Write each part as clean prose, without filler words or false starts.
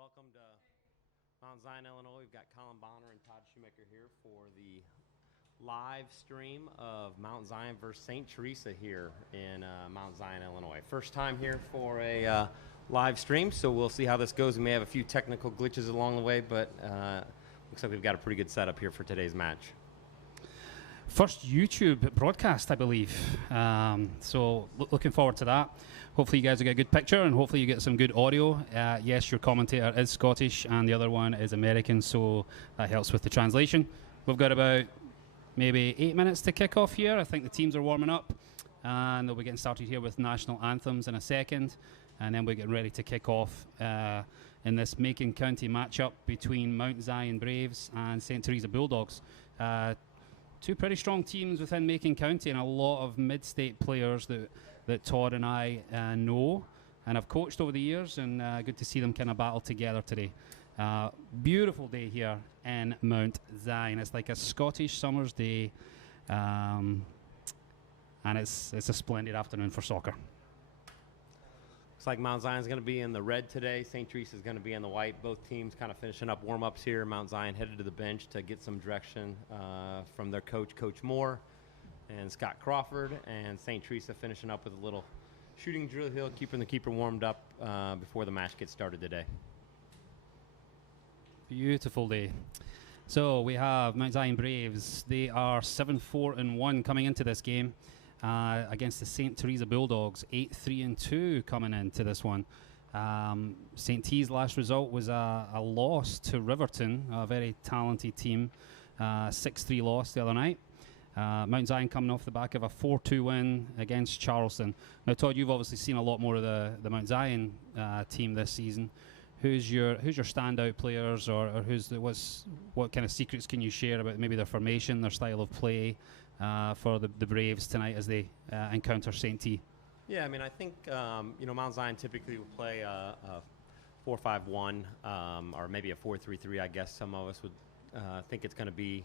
welcome to Mount Zion, Illinois. We've got Colin Bonner and Todd Shoemaker here for the live stream of Mount Zion versus St. Teresa here in Mount Zion, Illinois. First time here for a live stream, so we'll see how this goes. We may have a few technical glitches along the way, but looks like we've got a pretty good setup here for today's match. First YouTube broadcast, I believe. So looking forward to that. Hopefully you guys will get a good picture and hopefully you get some good audio. Yes, your commentator is Scottish and the other one is American, so that helps with the translation. We've got about maybe 8 minutes to kick off here. I think the teams are warming up and they'll be getting started here with national anthems in a second, and then we're getting ready to kick off in this Macon County matchup between Mount Zion Braves and St. Teresa Bulldogs. Two pretty strong teams within Macon County and a lot of mid-state players that Todd and I know and have coached over the years, and good to see them kind of battle together today. Beautiful day here in Mount Zion. It's like a Scottish summer's day, and it's a splendid afternoon for soccer. Looks like Mount Zion's going to be in the red today. St. Teresa is going to be in the white. Both teams kind of finishing up warm-ups here. Mount Zion headed to the bench to get some direction from their coach, Coach Moore, and Scott Crawford. And St. Teresa finishing up with a little shooting drill hill, keeping the keeper warmed up before the match gets started today. Beautiful day. So we have Mount Zion Braves. They are 7-4-1 coming into this game. Against the St. Teresa Bulldogs, 8-3-2 coming into this one. St. T's last result was a loss to Riverton, a very talented team. 6-3 loss the other night. Mount Zion coming off the back of a 4-2 win against Charleston. Now, Todd, you've obviously seen a lot more of the Mount Zion team this season. Who's your standout players, or what kind of secrets can you share about maybe their formation, their style of play? For the Braves tonight as they encounter St. T. Yeah, I mean, I think, Mount Zion typically will play a 4-5-1 or maybe a 4-3-3, I guess some of us would think it's going to be.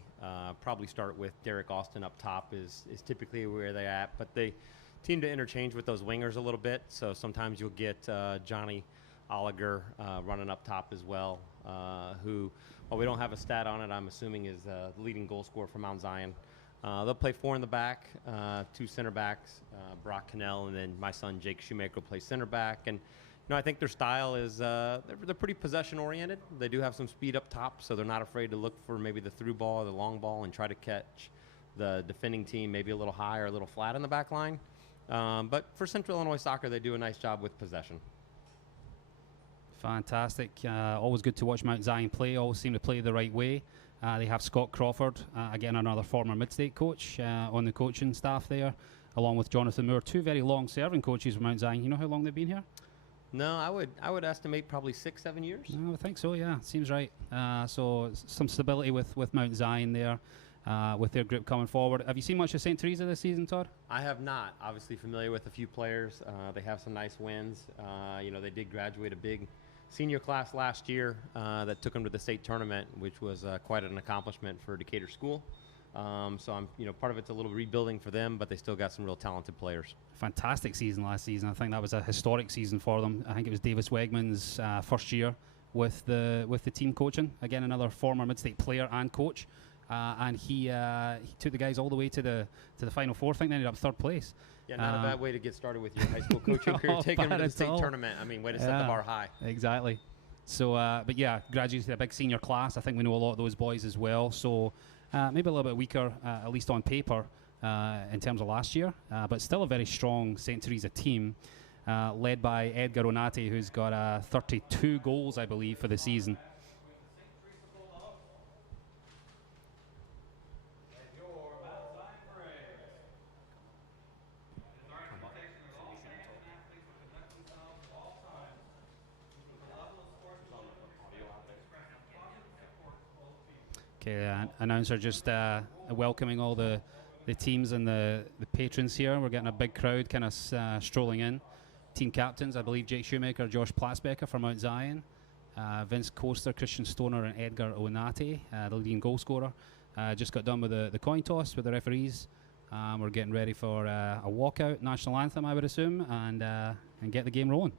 Probably start with Derek Austin up top is typically where they're at, but they seem to interchange with those wingers a little bit, so sometimes you'll get Johnny Oliger running up top as well, who, while we don't have a stat on it, I'm assuming is the leading goal scorer for Mount Zion. They'll play four in the back, two center backs, Brock Cannell, and then my son Jake Shoemaker will play center back. And I think their style is they're pretty possession oriented. They do have some speed up top, so they're not afraid to look for maybe the through ball or the long ball and try to catch the defending team maybe a little high or a little flat in the back line. But for Central Illinois soccer, they do a nice job with possession. Fantastic. Always good to watch Mount Zion play. Always seem to play the right way. They have Scott Crawford, again another former mid-state coach on the coaching staff there, along with Jonathan Moore, two very long-serving coaches from Mount Zion. You know how long they've been here? No, I would estimate probably 6-7 years. No, I think so, yeah. Seems right. So some stability with Mount Zion there, with their group coming forward. Have you seen much of St. Teresa this season, Todd? I have not. Obviously familiar with a few players. They have some nice wins. They did graduate a big senior class last year that took them to the state tournament, which was quite an accomplishment for Decatur School. So I'm, part of it's a little rebuilding for them, but they still got some real talented players. Fantastic season last season. I think that was a historic season for them. I think it was Davis Wegman's first year with the team coaching. Again, another former mid-state player and coach, and he took the guys all the way to the Final Four. I think they ended up third place. Yeah, not a bad way to get started with your high school coaching career, taking them to the state tournament. I mean, way to set the bar high. Exactly. So, but yeah, graduated a big senior class. I think we know a lot of those boys as well. So maybe a little bit weaker, at least on paper, in terms of last year. But still a very strong St. Teresa team, led by Edgar Onati, who's got 32 goals, I believe, for the season. Okay, announcer just welcoming all the teams and the patrons here. We're getting a big crowd kind of strolling in. Team captains, I believe Jake Shoemaker, Josh Platzbecker from Mount Zion, Vince Coaster, Christian Stoner, and Edgar Onati, the leading goal scorer. Just got done with the coin toss with the referees. We're getting ready for a walkout, national anthem, I would assume, and get the game rolling.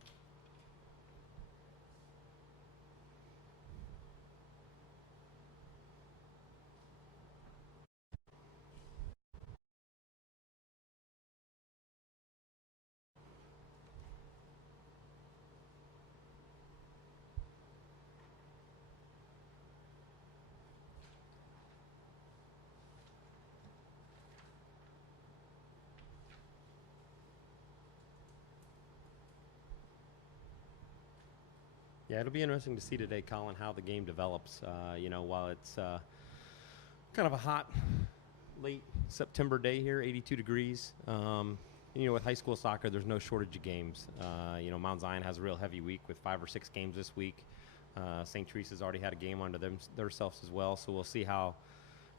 Yeah, it'll be interesting to see today, Colin, how the game develops. While it's kind of a hot, late September day here, 82 degrees. With high school soccer, there's no shortage of games. Mount Zion has a real heavy week with 5 or 6 games this week. St. Teresa's already had a game under themselves as well, so we'll see how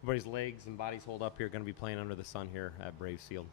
everybody's legs and bodies hold up here. Going to be playing under the sun here at Braves Field.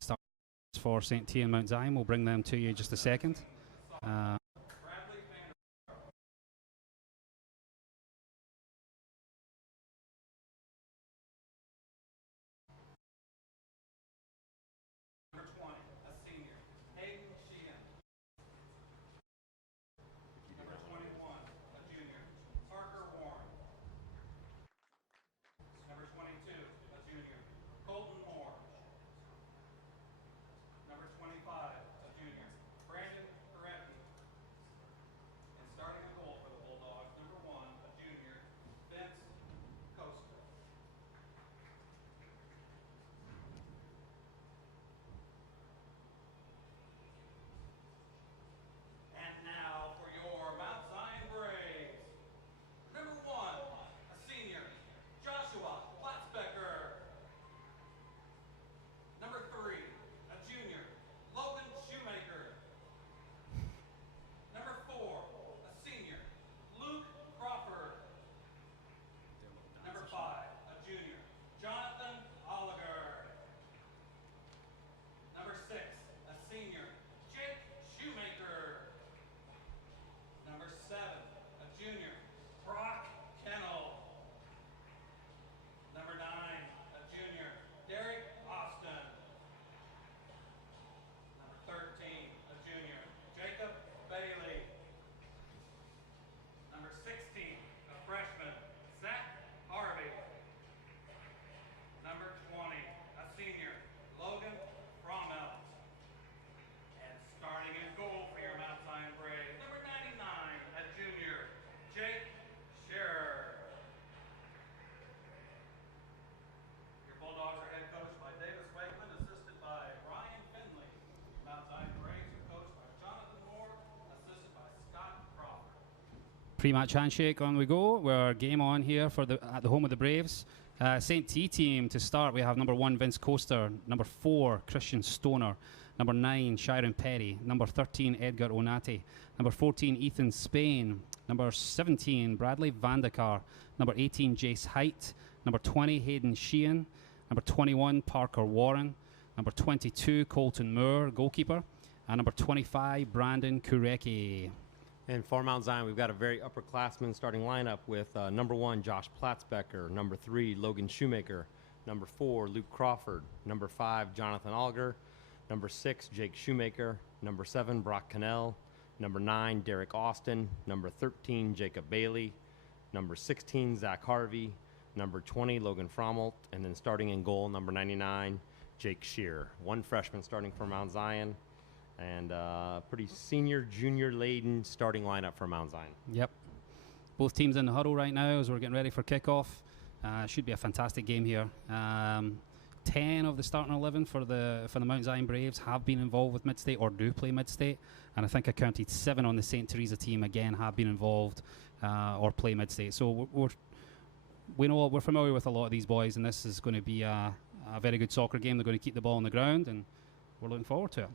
Starts for St. T and Mount Zion. We'll bring them to you in just a second. Pre-match handshake, on we go. We're game on here at the home of the Braves. St. T team to start. We have number 1 Vince Coaster, number 4 Christian Stoner, number 9 Sharon Perry, number 13 Edgar Onati, number 14 Ethan Spain, number 17 Bradley Vandekar, number 18 Jace Height, number 20 Hayden Sheehan, number 21 Parker Warren, number 22 Colton Moore, goalkeeper, and number 25 Brandon Kureki. And for Mount Zion, we've got a very upperclassman starting lineup with number 1, Josh Platzbecker, number 3, Logan Shoemaker, Number 4, Luke Crawford. Number 5, Jonathan Alger. Number 6, Jake Shoemaker. Number 7, Brock Cannell. Number 9, Derek Austin. Number 13, Jacob Bailey. Number 16, Zach Harvey. Number 20, Logan Frommelt. And then starting in goal, number 99, Jake Shear. One freshman starting for Mount Zion. And pretty senior, junior-laden starting lineup for Mount Zion. Yep. Both teams in the huddle right now as we're getting ready for kickoff. Should be a fantastic game here. 10 of the starting 11 for the Mount Zion Braves have been involved with Mid-State or do play Mid-State, and I think I counted 7 on the St. Teresa team again have been involved or play Mid-State. So we're familiar with a lot of these boys, and this is going to be a very good soccer game. They're going to keep the ball on the ground, and we're looking forward to it.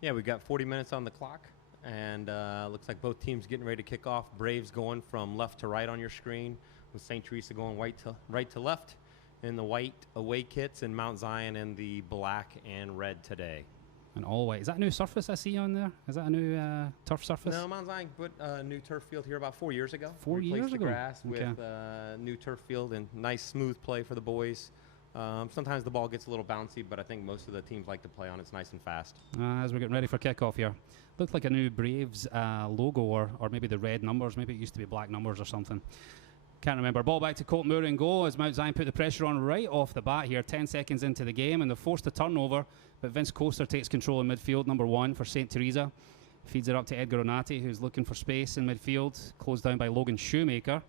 Yeah, we've got 40 minutes on the clock, and looks like both teams getting ready to kick off. Braves going from left to right on your screen, with St. Teresa going right to left in the white away kits, and Mount Zion in the black and red today. And all white. Is that a new surface I see on there? Is that a new turf surface? No, Mount Zion put a new turf field here about 4 years ago. 4 years Replaced ago? the grass Okay. with new turf field and nice smooth play for the boys. Sometimes the ball gets a little bouncy, but I think most of the teams like to play on it. It's nice and fast. As we're getting ready for kickoff here. Looks like a new Braves logo, or maybe the red numbers. Maybe it used to be black numbers or something. Can't remember. Ball back to Colton Moore in goal as Mount Zion put the pressure on right off the bat here. 10 seconds into the game, and they're forced a turnover. But Vince Coaster takes control in midfield, number 1 for St. Teresa. Feeds it up to Edgar Onati, who's looking for space in midfield. Closed down by Logan Shoemaker.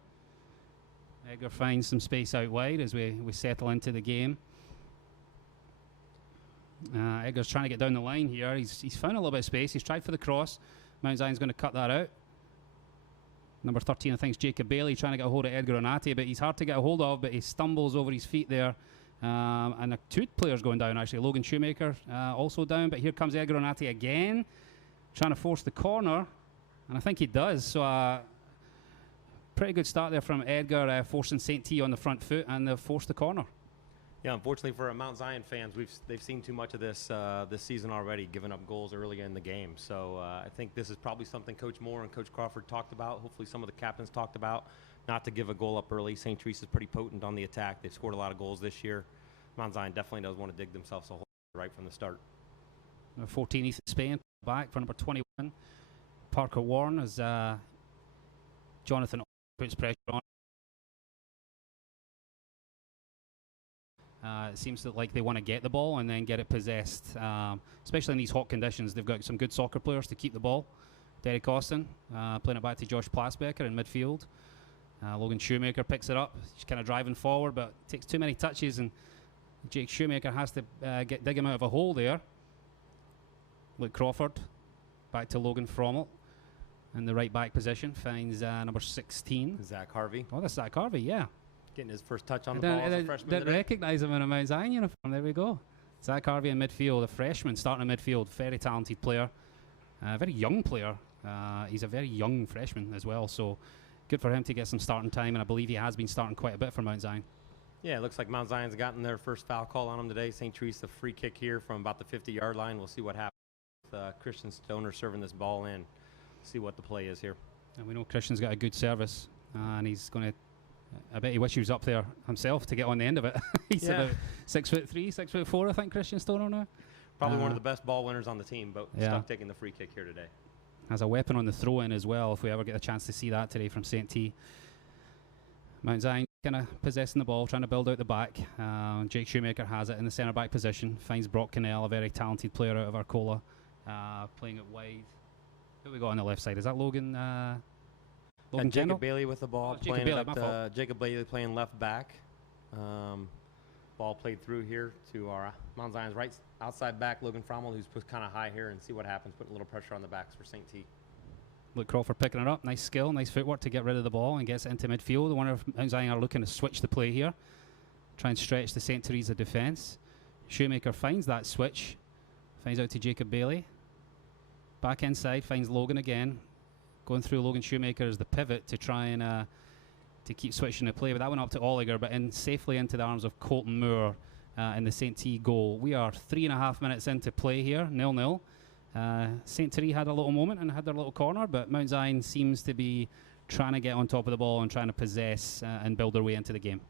Edgar finds some space out wide as we settle into the game. Edgar's trying to get down the line here. He's found a little bit of space. He's tried for the cross. Mount Zion's going to cut that out. Number 13, I think, is Jacob Bailey trying to get a hold of Edgar Onati, but he's hard to get a hold of, but he stumbles over his feet there. And 2 players going down, actually. Logan Shoemaker also down, but here comes Edgar Onati again, trying to force the corner, and I think he does. So pretty good start there from Edgar, forcing St. T on the front foot, and they've forced the corner. Yeah, unfortunately for Mount Zion fans, they've seen too much of this this season already, giving up goals early in the game. So I think this is probably something Coach Moore and Coach Crawford talked about. Hopefully some of the captains talked about, not to give a goal up early. St. Teresa's pretty potent on the attack. They've scored a lot of goals this year. Mount Zion definitely does want to dig themselves a hole right from the start. Number 14, Ethan Spain, back for number 21. Parker Warren as Jonathan puts pressure on. It seems like they want to get the ball and then get it possessed, especially in these hot conditions. They've got some good soccer players to keep the ball. Derek Austin playing it back to Josh Platzbecker in midfield. Logan Shoemaker picks it up. He's kind of driving forward, but takes too many touches, and Jake Shoemaker has to dig him out of a hole there. Luke Crawford back to Logan Frommelt in the right back position. Finds number 16. Zach Harvey. Oh, that's Zach Harvey, yeah. Getting his first touch on the ball as a freshman Didn't today. recognise him in a Mount Zion uniform. There we go. Zach Harvey in midfield, a freshman starting in midfield. Very talented player. Very young player. He's a very young freshman as well, so good for him to get some starting time, and I believe he has been starting quite a bit for Mount Zion. Yeah, it looks like Mount Zion's gotten their first foul call on him today. St. Teresa free kick here from about the 50-yard line. We'll see what happens with Christian Stoner serving this ball in. See what the play is here. And we know Christian's got a good service, and he's going to. I bet he wishes he was up there himself to get on the end of it. He's about 6'3", 6'4", I think, Christian Stoner now. Probably one of the best ball winners on the team, but stuck taking the free kick here today. Has a weapon on the throw-in as well, if we ever get a chance to see that today from St. T. Mount Zion kind of possessing the ball, trying to build out the back. Jake Shoemaker has it in the centre-back position. Finds Brock Cannell, a very talented player out of Arcola, playing it wide. Who we got on the left side? Is that Logan? Logan Jacob Bailey with the ball. Jacob Bailey, Jacob Bailey playing left back. Ball played through here to our Mount Zion's right outside back, Logan Frommel, who's put kind of high here, and see what happens. Putting a little pressure on the backs for St. T. Luke Crawford picking it up. Nice skill, nice footwork to get rid of the ball and gets it into midfield. I wonder if Mount Zion are looking to switch the play here. Try and stretch the St. Teresa defence. Shoemaker finds that switch. Finds out to Jacob Bailey. Back inside, finds Logan again. Going through Logan Shoemaker as the pivot to try and to keep switching the play. But that went up to Oliger, but in safely into the arms of Colton Moore in the St. T goal. We are 3.5 minutes into play here, 0-0. St. Teresa had a little moment and had their little corner, but Mount Zion seems to be trying to get on top of the ball and trying to possess and build their way into the game.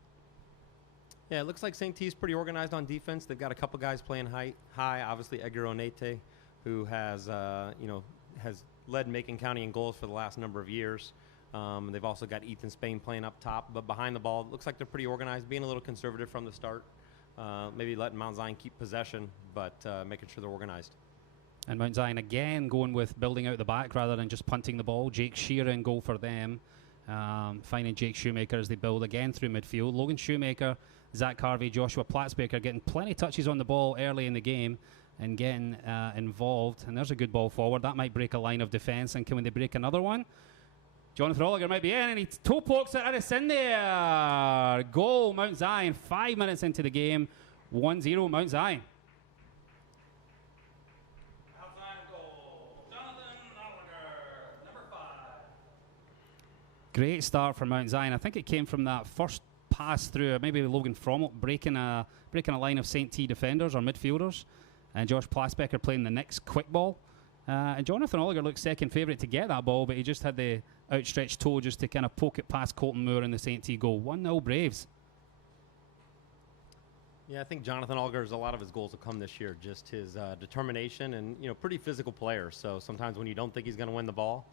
Yeah, it looks like St. T's pretty organized on defense. They've got a couple guys playing high. Obviously, Edgar Onete, who has has led Macon County in goals for the last number of years. They've also got Ethan Spain playing up top, but behind the ball, it looks like they're pretty organized, being a little conservative from the start. Maybe letting Mount Zion keep possession, but making sure they're organized. And Mount Zion again going with building out the back rather than just punting the ball. Jake Shearer in goal for them. Finding Jake Shoemaker as they build again through midfield. Logan Shoemaker, Zach Harvey, Joshua Platzbaker getting plenty of touches on the ball early in the game and getting involved. And there's a good ball forward. That might break a line of defence. And can they break another one? Jonathan Olliger might be in, and he toe pokes it, and it's in there. Goal, Mount Zion. 5 minutes into the game. 1-0 Mount Zion. Great start for Mount Zion. I think it came from that first pass through, maybe Logan Frommel breaking a line of St. T defenders or midfielders, and Josh Platzbecker playing the next quick ball. And Jonathan Olliger looked second favourite to get that ball, but he just had the outstretched toe just to kind of poke it past Colton Moore in the St. T goal. 1-0 Braves. Yeah, I think Jonathan Olliger's, a lot of his goals will come this year. Just his determination and, pretty physical player. So sometimes when you don't think he's going to win the ball,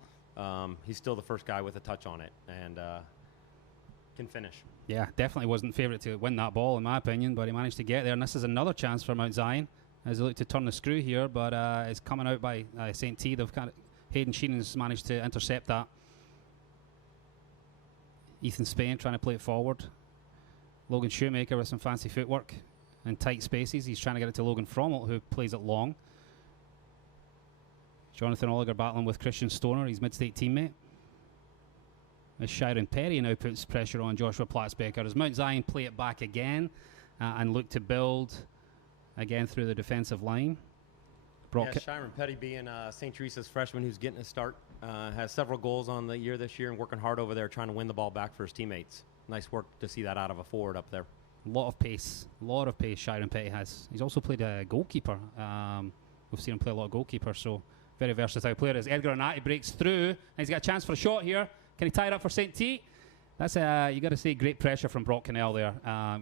he's still the first guy with a touch on it and can finish. Yeah, definitely wasn't favourite to win that ball in my opinion, but he managed to get there. And this is another chance for Mount Zion as they look to turn the screw here, but it's coming out by St. T. They've Hayden Sheenan's managed to intercept that. Ethan Spain trying to play it forward. Logan Shoemaker with some fancy footwork and tight spaces. He's trying to get it to Logan Frommel, who plays it long. Jonathan Olliger battling with Christian Stoner, his mid-state teammate. As Sharon Perry now puts pressure on Joshua Platzbecker as Mount Zion play it back again and look to build again through the defensive line. Sharon Petty being St. Teresa's freshman who's getting a start, has several goals on the year this year and working hard over there trying to win the ball back for his teammates. Nice work to see that out of a forward up there. A lot of pace Sharon Petty has. He's also played a goalkeeper. We've seen him play a lot of goalkeeper, so very versatile player. As Edgar Onate breaks through, and he's got a chance for a shot here. Can he tie it up for St. T? That's you got to say great pressure from Brock Cannell there.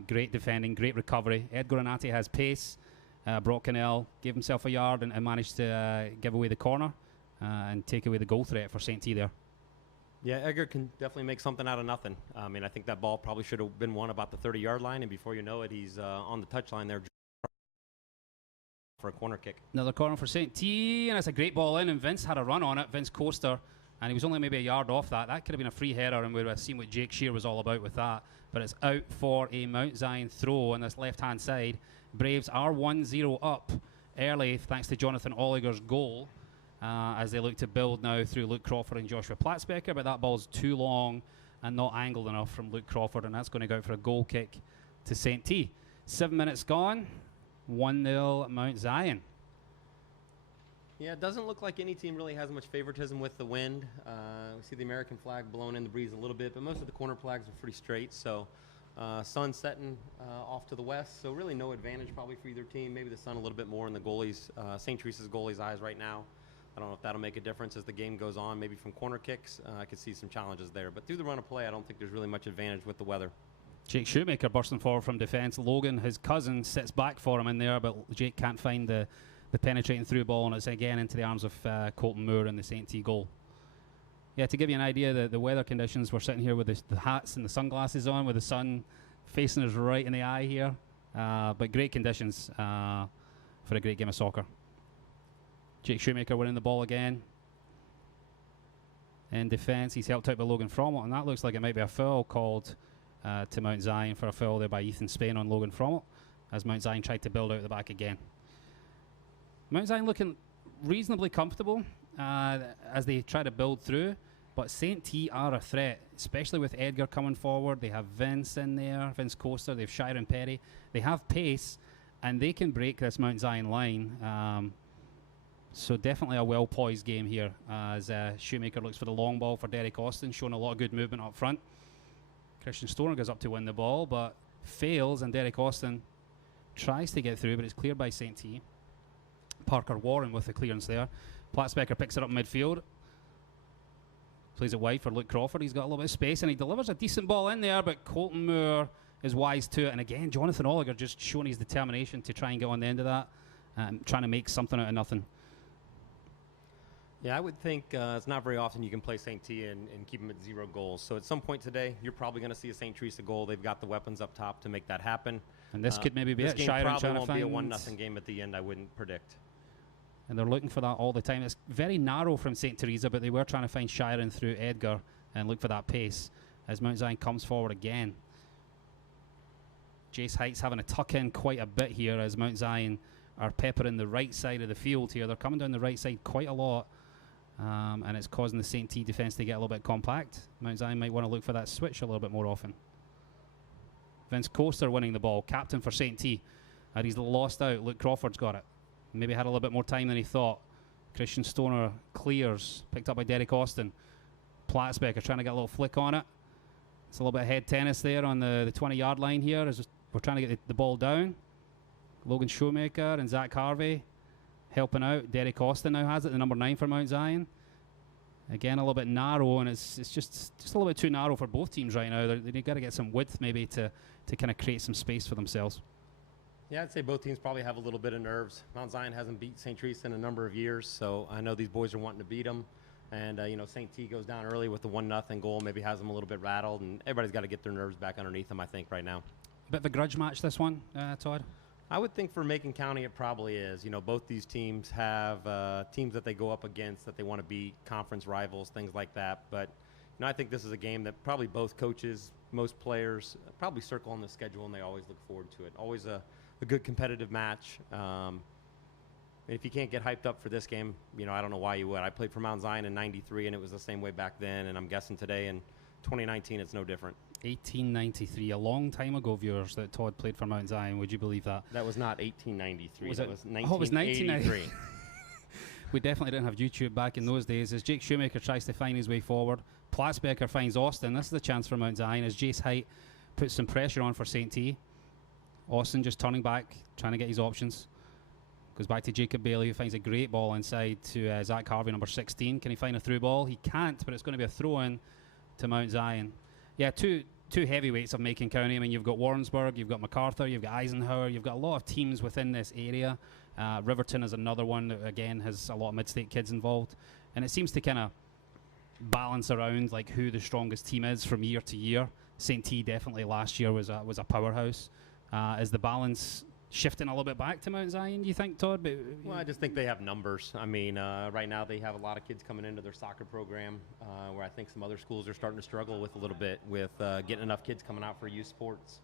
Great defending, great recovery. Edgar Onate has pace. Brock Cannell gave himself a yard and managed to give away the corner and take away the goal threat for St. T there. Yeah, Edgar can definitely make something out of nothing. I mean, I think that ball probably should have been won about the 30-yard line, and before you know it, he's on the touchline there for a corner kick. Another corner for St. T, and it's a great ball in, and Vince had a run on it, Vince Coaster, and he was only maybe a yard off that. That could have been a free header, and we would have seen what Jake Shear was all about with that. But it's out for a Mount Zion throw on this left-hand side. Braves are 1-0 up early thanks to Jonathan Olliger's goal as they look to build now through Luke Crawford and Joshua Platzbecker, but that ball's too long and not angled enough from Luke Crawford, and that's going to go out for a goal kick to St. T. 7 minutes gone, 1-0 Mount Zion. Yeah, it doesn't look like any team really has much favoritism with the wind. We see the American flag blowing in the breeze a little bit, but most of the corner flags are pretty straight, so sun setting off to the west, so really no advantage probably for either team. Maybe the sun a little bit more in the goalies, St. Teresa's goalie's eyes right now. I don't know if that'll make a difference as the game goes on. Maybe from corner kicks, I could see some challenges there. But through the run of play, I don't think there's really much advantage with the weather. Jake Shoemaker bursting forward from defence. Logan, his cousin, sits back for him in there, but Jake can't find the penetrating through ball, and it's again into the arms of Colton Moore in the St. T goal. Yeah, to give you an idea, the weather conditions, we're sitting here with the hats and the sunglasses on, with the sun facing us right in the eye here. But great conditions for a great game of soccer. Jake Shoemaker winning the ball again. In defence, he's helped out by Logan Frommel, and that looks like it might be a foul called to Mount Zion for a foul there by Ethan Spain on Logan Frommel, as Mount Zion tried to build out the back again. Mount Zion looking reasonably comfortable as they try to build through, but St. T are a threat, especially with Edgar coming forward. They have Vince in there, Vince Coaster, they have Sharon Perry. They have pace, and they can break this Mount Zion line. So definitely a well-poised game here as Shoemaker looks for the long ball for Derek Austin, showing a lot of good movement up front. Christian Stoner goes up to win the ball, but fails, and Derek Austin tries to get through, but it's cleared by St. T. Parker Warren with the clearance there. Platzbecker picks it up midfield. Plays it wide for Luke Crawford. He's got a little bit of space, and he delivers a decent ball in there, but Colton Moore is wise to it. And again, Jonathan Oliger just showing his determination to try and get on the end of that, trying to make something out of nothing. Yeah, I would think it's not very often you can play St. T and keep them at 0 goals. So at some point today, you're probably going to see a St. Teresa goal. They've got the weapons up top to make that happen. And this could maybe be this it. Game Shiren probably trying to won't find be a 1-0 game at the end, I wouldn't predict. And they're looking for that all the time. It's very narrow from St. Teresa, but they were trying to find Shiren through Edgar and look for that pace as Mount Zion comes forward again. Jace Heights having to tuck in quite a bit here as Mount Zion are peppering the right side of the field here. They're coming down the right side quite a lot, and it's causing the St. T defence to get a little bit compact. Mount Zion might want to look for that switch a little bit more often. Vince Coaster winning the ball, captain for St. T. And he's lost out. Luke Crawford's got it. Maybe had a little bit more time than he thought. Christian Stoner clears, picked up by Derek Austin. Platzbecker trying to get a little flick on it. It's a little bit of head tennis there on the 20-yard line here as we're trying to get the ball down. Logan Shoemaker and Zach Harvey helping out. Derek Austin now has it, the number 9 for Mount Zion. Again, a little bit narrow, and it's just a little bit too narrow for both teams right now. They've got to get some width maybe to kind of create some space for themselves. Yeah, I'd say both teams probably have a little bit of nerves. Mount Zion hasn't beat St. Teresa in a number of years, so I know these boys are wanting to beat them. And, St. T goes down early with the 1-0 goal, maybe has them a little bit rattled, and everybody's got to get their nerves back underneath them, I think, right now. Bit of a grudge match, this one, Todd? I would think for Macon County it probably is. Both these teams have teams that they go up against that they want to beat, conference rivals, things like that. But, I think this is a game that probably both coaches, most players, probably circle on the schedule, and they always look forward to it. Always a good competitive match. If you can't get hyped up for this game, I don't know why you would. I played for Mount Zion in '93, and it was the same way back then, and I'm guessing today in 2019 it's no different. 1893, a long time ago, viewers, that Todd played for Mount Zion. Would you believe that? That was not 1893. Was that it? was 1983. Oh, it was 1993. We definitely didn't have YouTube back in those days. As Jake Shoemaker tries to find his way forward, Platzbecker finds Austin. This is the chance for Mount Zion as Jace Height puts some pressure on for St. T. Austin just turning back, trying to get his options. Goes back to Jacob Bailey, who finds a great ball inside to Zach Harvey, number 16. Can he find a through ball? He can't, but it's going to be a throw-in to Mount Zion. Yeah, two heavyweights of Macon County. I mean, you've got Warrensburg, you've got MacArthur, you've got Eisenhower, you've got a lot of teams within this area. Riverton is another one that, again, has a lot of mid-state kids involved. And it seems to kind of balance around like who the strongest team is from year to year. St. T definitely last year was a powerhouse. Is the balance shifting a little bit back to Mount Zion, do you think, Todd? Well, I just think they have numbers. I mean, right now they have a lot of kids coming into their soccer program where I think some other schools are starting to struggle with a little bit with getting enough kids coming out for youth sports.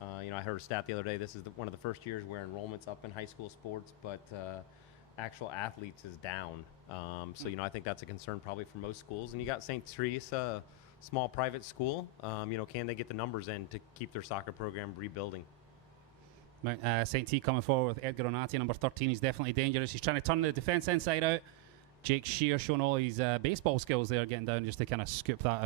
I heard a stat the other day. This is one of the first years where enrollment's up in high school sports, but actual athletes is down. So, I think that's a concern probably for most schools. And you got St. Teresa, small private school. Can they get the numbers in to keep their soccer program rebuilding? St. T coming forward with Edgar Onati, number 13. He's definitely dangerous. He's trying to turn the defence inside out. Jake Shear showing all his baseball skills there, getting down just to kind of scoop that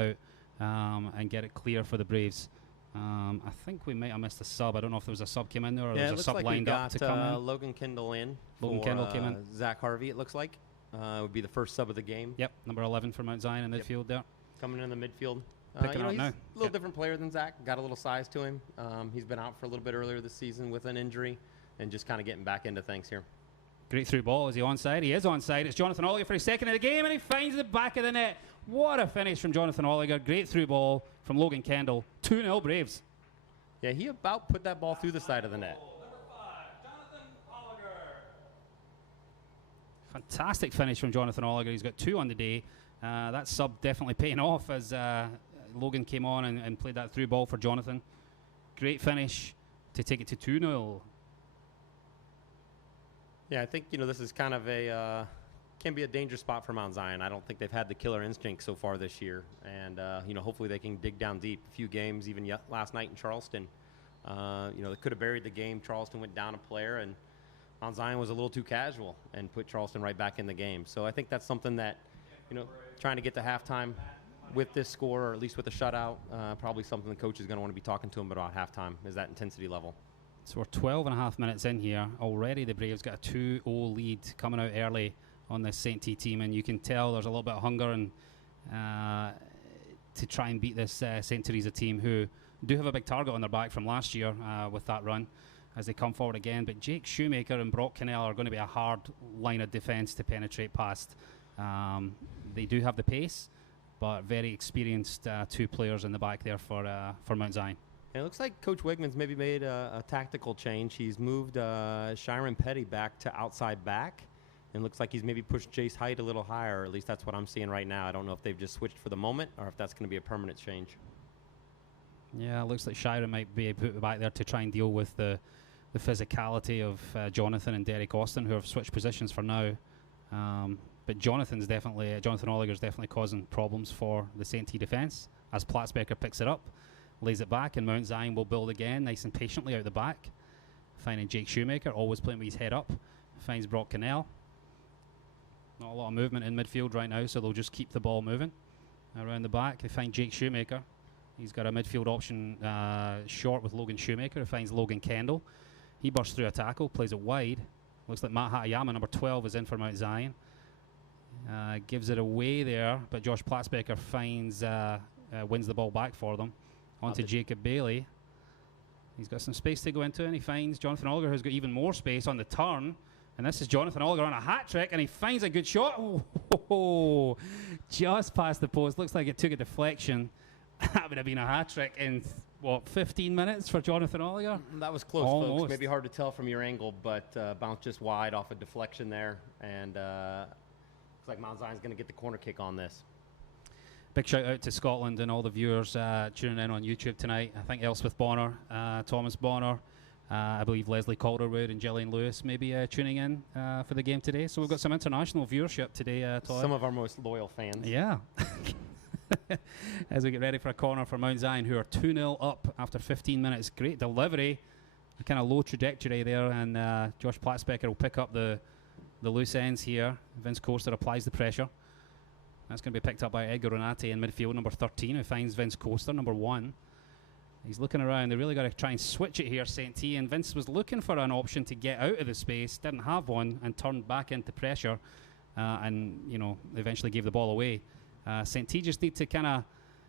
out and get it clear for the Braves. I think we might have missed a sub. I don't know if there was a sub came in there or there was a sub lined up to come in. Logan Kendall in. Logan Kendall came in. Zach Harvey, it looks like. Would be the first sub of the game. Yep, number 11 for Mount Zion in the midfield there. Coming in the midfield. Picking up he's now. A little different player than Zach. Got a little size to him. He's been out for a little bit earlier this season with an injury and just kind of getting back into things here. Great through ball. Is he onside? He is onside. It's Jonathan Oliger for his second of the game, and he finds the back of the net. What a finish from Jonathan Oliger. Great through ball from Logan Kendall. 2-0 Braves. Yeah, he about put that ball through the side of the net. Number 5, Jonathan Oliger. Fantastic finish from Jonathan Oliger. He's got 2 on the day. That sub definitely paying off as Logan came on and played that through ball for Jonathan. Great finish to take it to 2-0. Yeah, I think, this is kind of can be a dangerous spot for Mount Zion. I don't think they've had the killer instinct so far this year. And, hopefully they can dig down deep. A few games, even last night in Charleston, they could have buried the game. Charleston went down a player, and Mount Zion was a little too casual and put Charleston right back in the game. So I think that's something that, trying to get to halftime with this score, or at least with a shutout, probably something the coach is going to want to be talking to him about halftime, is that intensity level. So we're 12 and a half minutes in here. Already the Braves got a 2-0 lead coming out early on this St. T team, and you can tell there's a little bit of hunger and to try and beat this St. Teresa team, who do have a big target on their back from last year with that run as they come forward again. But Jake Shoemaker and Brock Cannell are going to be a hard line of defence to penetrate past. They do have the pace, but very experienced two players in the back there for Mount Zion. And it looks like Coach Wigman's maybe made a tactical change. He's moved Shiren Petty back to outside back. And looks like he's maybe pushed Jace Height a little higher. Or at least that's what I'm seeing right now. I don't know if they've just switched for the moment or if that's going to be a permanent change. Yeah, it looks like Shiren might be put back there to try and deal with the physicality of Jonathan and Derek Austin, who have switched positions for now. But Jonathan Oliger's definitely causing problems for the St. T defence as Platzbecker picks it up, lays it back, and Mount Zion will build again nice and patiently out the back, finding Jake Shoemaker, always playing with his head up, finds Brock Cannell. Not a lot of movement in midfield right now, so they'll just keep the ball moving around the back. They find Jake Shoemaker. He's got a midfield option short with Logan Shoemaker, who finds Logan Kendall. He bursts through a tackle, plays it wide. Looks like Matt Hatayama, number 12, is in for Mount Zion. Gives it away there, but Josh Platzbecker wins the ball back for them. Onto Jacob Bailey. He's got some space to go into, and he finds Jonathan Oliger, who's got even more space on the turn. And this is Jonathan Oliger on a hat trick, and he finds a good shot. Oh, just past the post. Looks like it took a deflection. That would have been a hat trick in, 15 minutes for Jonathan Oliger? That was close, almost. Folks. Maybe hard to tell from your angle, but bounced just wide off a deflection there. And looks like Mount Zion's going to get the corner kick on this. Big shout out to Scotland and all the viewers tuning in on YouTube tonight. I think Elspeth Bonner, Thomas Bonner, I believe Leslie Calderwood and Gillian Lewis may be tuning in for the game today. So we've got some international viewership today, Todd. Some of our most loyal fans. Yeah. As we get ready for a corner for Mount Zion, who are 2-0 up after 15 minutes. Great delivery. A kind of low trajectory there, and Josh Platzbecker will pick up the loose ends here. Vince Coaster applies the pressure. That's going to be picked up by Edgar Renate in midfield, number 13, who finds Vince Coaster, number 1. He's looking around. They really got to try and switch it here, St. T. And Vince was looking for an option to get out of the space, didn't have one, and turned back into pressure, and eventually gave the ball away. St. T just need to kind of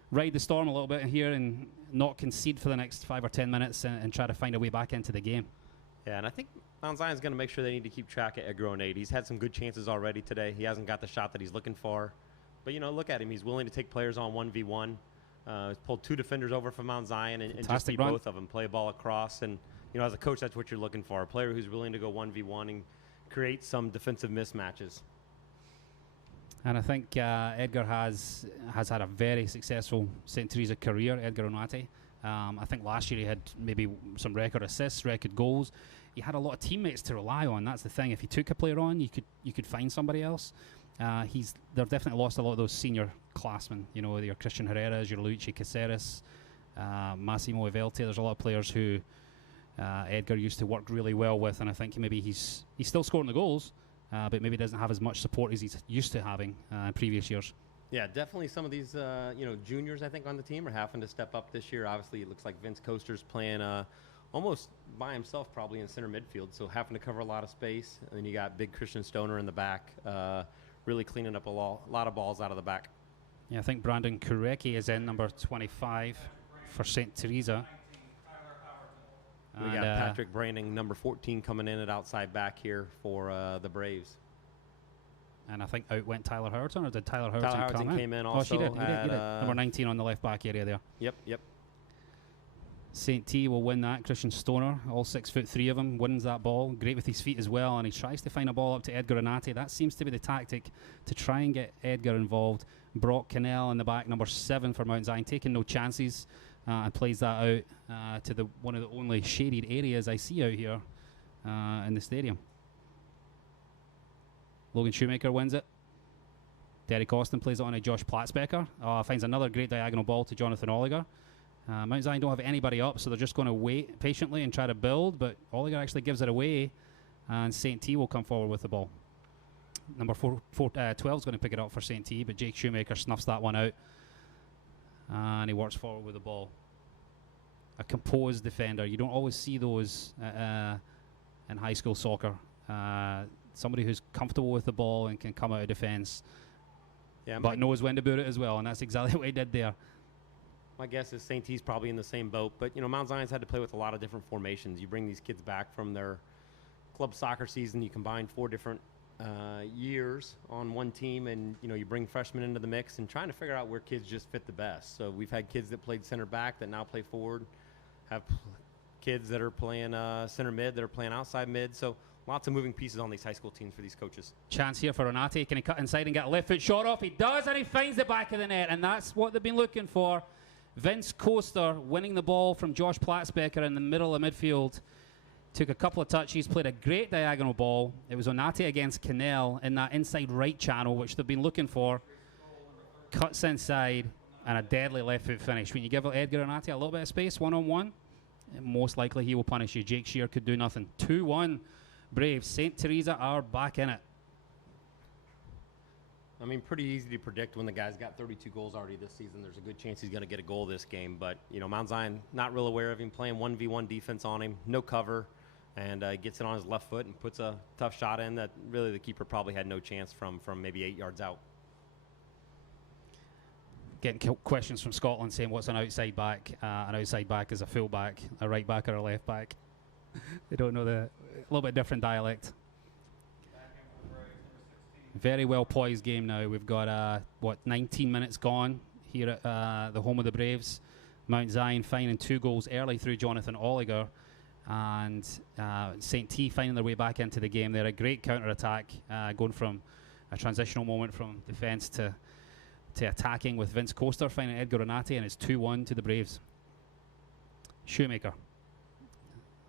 ride the storm a little bit here and not concede for the next 5 or 10 minutes and try to find a way back into the game. Yeah, and I think Mount Zion's going to make sure they need to keep track of Edgar Renate. He's had some good chances already today. He hasn't got the shot that he's looking for. But, look at him. He's willing to take players on 1v1. He's pulled 2 defenders over from Mount Zion and just beat both of them, play a ball across. And, as a coach, that's what you're looking for, a player who's willing to go 1v1 and create some defensive mismatches. And I think Edgar has had a very successful St. Teresa career, Edgar Renate. I think last year he had maybe some record assists, record goals. He had a lot of teammates to rely on. That's the thing. If you took a player on, you could find somebody else. They've definitely lost a lot of those senior classmen. Your Christian Herreras, your Luigi Caceres, Massimo Evelte. There's a lot of players who Edgar used to work really well with, and I think maybe he's still scoring the goals, but maybe doesn't have as much support as he's used to having in previous years. Yeah, definitely some of these juniors, I think, on the team are having to step up this year. Obviously, it looks like Vince Coaster's playing almost by himself probably in center midfield, so having to cover a lot of space. And then you got big Christian Stoner in the back, really cleaning up a lot of balls out of the back. Yeah, I think Brandon Kurecki is in, number 25 for St. Teresa. We got Patrick Branding, number 14, coming in at outside back here for the Braves. And I think out went Tyler Howerton, or did Tyler Howerton come in? Came in also. Oh, he did. Number 19 on the left back area there. Yep. St. T will win that. Christian Stoner, all 6'3" of him, wins that ball. Great with his feet as well, and he tries to find a ball up to Edgar Renate. That seems to be the tactic to try and get Edgar involved. Brock Cannell in the back, number 7 for Mount Zion, taking no chances, and plays that out to one of the only shaded areas I see out here in the stadium. Logan Shoemaker wins it. Derek Austin plays it on to Josh Platzbecker. Finds another great diagonal ball to Jonathan Oliger. Mount Zion don't have anybody up, so they're just going to wait patiently and try to build, but Oliger actually gives it away, and St. T will come forward with the ball. Number 12 is going to pick it up for St. T, but Jake Shoemaker snuffs that one out, and he works forward with the ball. A composed defender. You don't always see those in high school soccer. Somebody who's comfortable with the ball and can come out of defence, but knows when to boot it as well, and that's exactly what he did there. My guess is St. T's probably in the same boat, but Mount Zion's had to play with a lot of different formations. You bring these kids back from their club soccer season, you combine 4 different years on one team, and you bring freshmen into the mix and trying to figure out where kids just fit the best. So we've had kids that played center back that now play forward, have kids that are playing center mid that are playing outside mid. So lots of moving pieces on these high school teams for these coaches. Chance here for Renate. Can he cut inside and get a left foot shot off? He does, and he finds the back of the net, and that's what they've been looking for. Vince Coaster winning the ball from Josh Platzbecker in the middle of midfield. Took a couple of touches, played a great diagonal ball. It was Onate against Cannell in that inside right channel, which they've been looking for. Cuts inside, and a deadly left foot finish. When you give Edgar Onate a little bit of space, one-on-one, most likely he will punish you. Jake Shear could do nothing. 2-1 Braves. St. Teresa are back in it. I mean, pretty easy to predict when the guy's got 32 goals already this season. There's a good chance he's going to get a goal this game. But, Mount Zion, not real aware of him, playing 1v1 defense on him, no cover, and gets it on his left foot and puts a tough shot in that really the keeper probably had no chance from maybe 8 yards out. Getting questions from Scotland saying what's an outside back. An outside back is a full back, a right back or a left back. They don't know a little bit different dialect. Very well poised game now. We've got 19 minutes gone here at the home of the Braves. Mount Zion finding 2 goals early through Jonathan Oliger, and St. T finding their way back into the game. They're a great counter-attack, going from a transitional moment from defence to attacking with Vince Coaster finding Edgar Renate, and it's 2-1 to the Braves. Shoemaker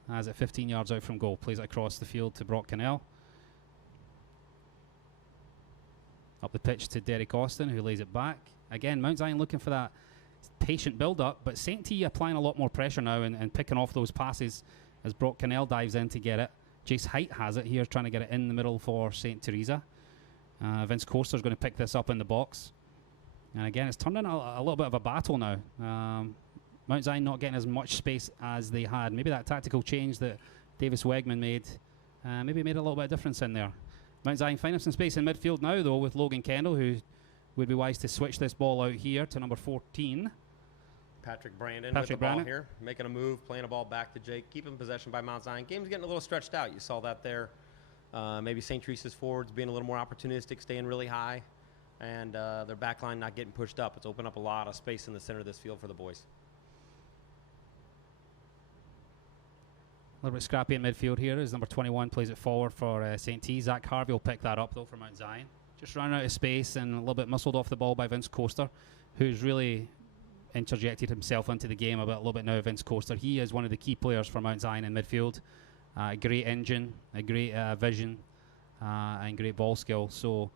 has it 15 yards out from goal, plays it across the field to Brock Cannell. Up the pitch to Derek Austin, who lays it back. Again, Mount Zion looking for that patient build-up, but St. T applying a lot more pressure now and picking off those passes as Brock Cannell dives in to get it. Jace Height has it here, trying to get it in the middle for St. Teresa. Vince Coaster's going to pick this up in the box. And again, it's turned into a little bit of a battle now. Mount Zion not getting as much space as they had. Maybe that tactical change that Davis Wegman made, maybe made a little bit of difference in there. Mount Zion finding some space in midfield now, though, with Logan Kendall, who would be wise to switch this ball out here to number 14. Patrick Brandon with the ball here, making a move, playing a ball back to Jake, keeping possession by Mount Zion. Game's getting a little stretched out. You saw that there. Maybe St. Teresa's forwards being a little more opportunistic, staying really high, and their back line not getting pushed up. It's opened up a lot of space in the center of this field for the boys. A little bit scrappy in midfield here as number 21 plays it forward for St. T. Zach Harvey will pick that up, though, for Mount Zion. Just running out of space and a little bit muscled off the ball by Vince Coaster, who's really interjected himself into the game a little bit now. Vince Coaster, he is one of the key players for Mount Zion in midfield. A great engine, a great vision, and great ball skill. So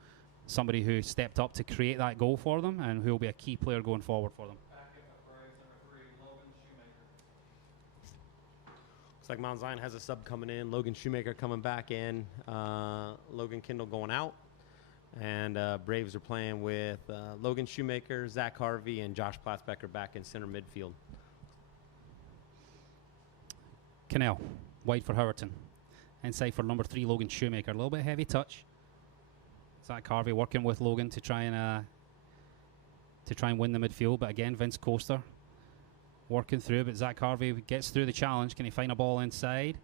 somebody who stepped up to create that goal for them and who will be a key player going forward for them. Looks like Mount Zion has a sub coming in. Logan Shoemaker coming back in. Logan Kendall going out. And Braves are playing with Logan Shoemaker, Zach Harvey, and Josh Platzbecker back in center midfield. Cannell, wide for Howerton. Inside for number 3, Logan Shoemaker. A little bit heavy touch. Zach Harvey working with Logan to try and win the midfield. But again, Vince Coaster working through, but Zach Harvey gets through the challenge. Can he find a ball inside?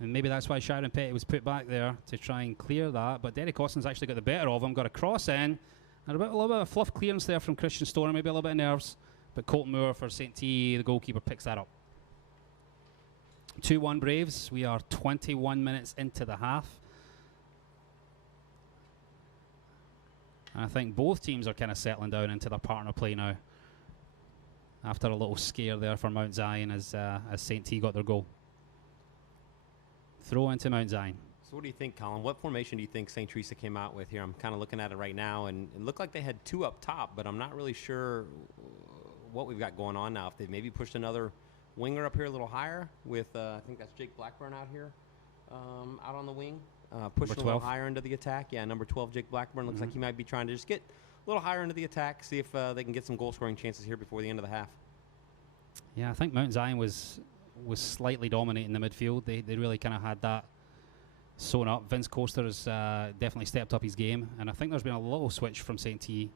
And maybe that's why Sharon Petty was put back there to try and clear that. But Derek Austin's actually got the better of him. Got a cross in. And a little bit of fluff clearance there from Christian Stoner. Maybe a little bit of nerves. But Colton Moore for St. T, the goalkeeper, picks that up. 2-1 Braves. We are 21 minutes into the half. And I think both teams are kind of settling down into their partner play now, after a little scare there for Mount Zion as St. T got their goal. Throw into Mount Zion. So what do you think, Colin? What formation do you think St. Teresa came out with here? I'm kind of looking at it right now, and it looked like they had 2 up top, but I'm not really sure what we've got going on now. If they've maybe pushed another winger up here a little higher with, I think that's Jake Blackburn out here, out on the wing, pushing a little higher into the attack. Yeah, number 12, Jake Blackburn, looks like he might be trying to just get a little higher into the attack, see if they can get some goal-scoring chances here before the end of the half. Yeah, I think Mount Zion was slightly dominating the midfield. They really kind of had that sewn up. Vince Coaster has definitely stepped up his game, and I think there's been a little switch from St. T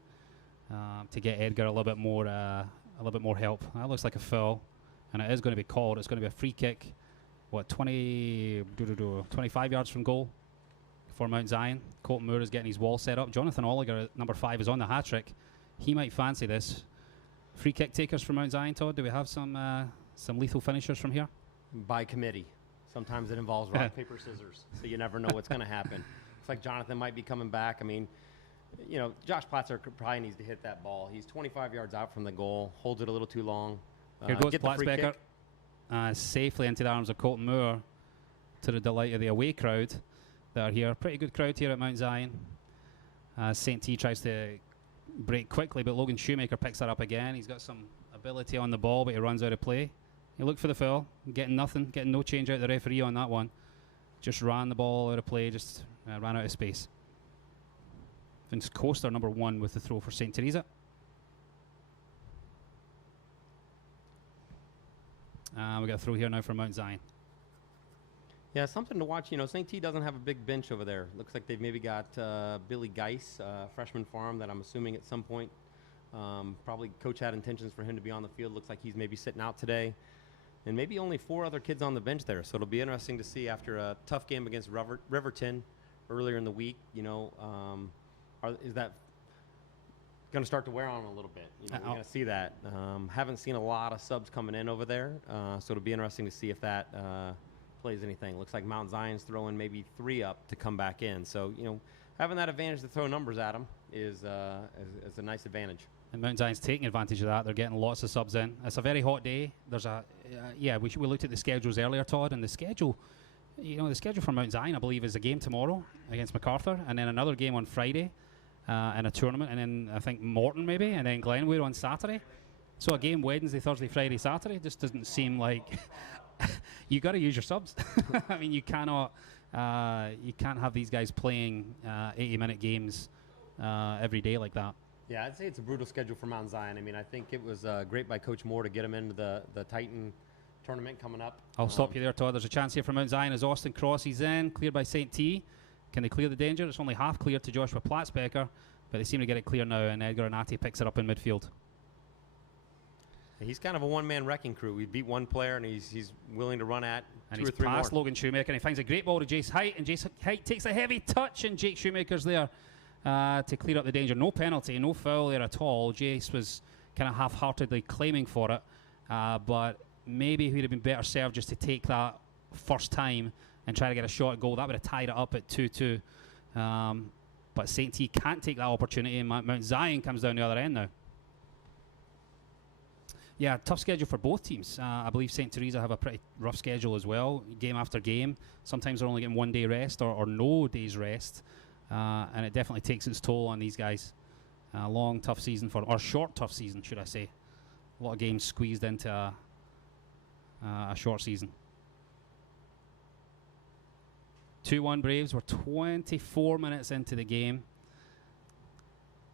to get Edgar a little bit more a little bit more help. That looks like a foul, and it is going to be called. It's going to be a free kick. 25 yards from goal for Mount Zion. Colton Moore is getting his wall set up. Jonathan Oliger, number 5, is on the hat trick. He might fancy this. Free kick takers from Mount Zion, Todd. Do we have some lethal finishers from here? By committee. Sometimes it involves rock, paper, scissors, so you never know what's going to happen. Looks like Jonathan might be coming back. I mean, Josh Platzer probably needs to hit that ball. He's 25 yards out from the goal, holds it a little too long. Here goes Platzbecker safely into the arms of Colton Moore, to the delight of the away crowd that are here. Pretty good crowd here at Mount Zion. St. T tries to break quickly, but Logan Shoemaker picks that up again. He's got some ability on the ball, but he runs out of play. He looked for the foul, getting nothing, getting no change out of the referee on that one. Just ran the ball out of play, just ran out of space. Vince Coaster, number 1, with the throw for St. Teresa. We got a throw here now from Mount Zion. Yeah, something to watch. St. T doesn't have a big bench over there. Looks like they've maybe got Billy Geis, freshman farm that I'm assuming at some point. Probably coach had intentions for him to be on the field. Looks like he's maybe sitting out today. And maybe only 4 other kids on the bench there. So it'll be interesting to see after a tough game against Riverton earlier in the week, is that going to start to wear on a little bit? We're going to see that. Haven't seen a lot of subs coming in over there. So it'll be interesting to see if that plays anything. Looks like Mount Zion's throwing maybe 3 up to come back in. So, having that advantage to throw numbers at them is a nice advantage. And Mount Zion's taking advantage of that. They're getting lots of subs in. It's a very hot day. There's we looked at the schedules earlier, Todd, and the schedule for Mount Zion, I believe, is a game tomorrow against MacArthur, and then another game on Friday in a tournament, and then I think Morton maybe, and then Glenwood on Saturday. So a game Wednesday, Thursday, Friday, Saturday just doesn't seem like you got to use your subs. I mean, you can't have these guys playing 80-minute games every day like that. Yeah, I'd say it's a brutal schedule for Mount Zion. I mean, I think it was great by Coach Moore to get him into the Titan tournament coming up. I'll stop you there, Todd. There's a chance here for Mount Zion as Austin Cross. He's in, cleared by St. T. Can they clear the danger? It's only half cleared to Joshua Platzbecker, but they seem to get it clear now, and Edgar Anati picks it up in midfield. He's kind of a one-man wrecking crew. We beat one player, and he's willing to run at and 2 or 3 more. He's past Logan Shoemaker, and he finds a great ball to Jace Height, and Jace Height takes a heavy touch, and Jake Shoemaker's there to clear up the danger. No penalty, no foul there at all. Jace was kind of half-heartedly claiming for it, but maybe he'd have been better served just to take that first time and try to get a shot at goal. That would have tied it up at 2-2. But St. T can't take that opportunity, and Mount Zion comes down the other end now. Yeah, tough schedule for both teams. I believe St. Teresa have a pretty rough schedule as well, game after game. Sometimes they're only getting 1 day rest or no days rest, and it definitely takes its toll on these guys. Long, tough season or short, tough season, should I say. A lot of games squeezed into a short season. 2-1 Braves. We're 24 minutes into the game.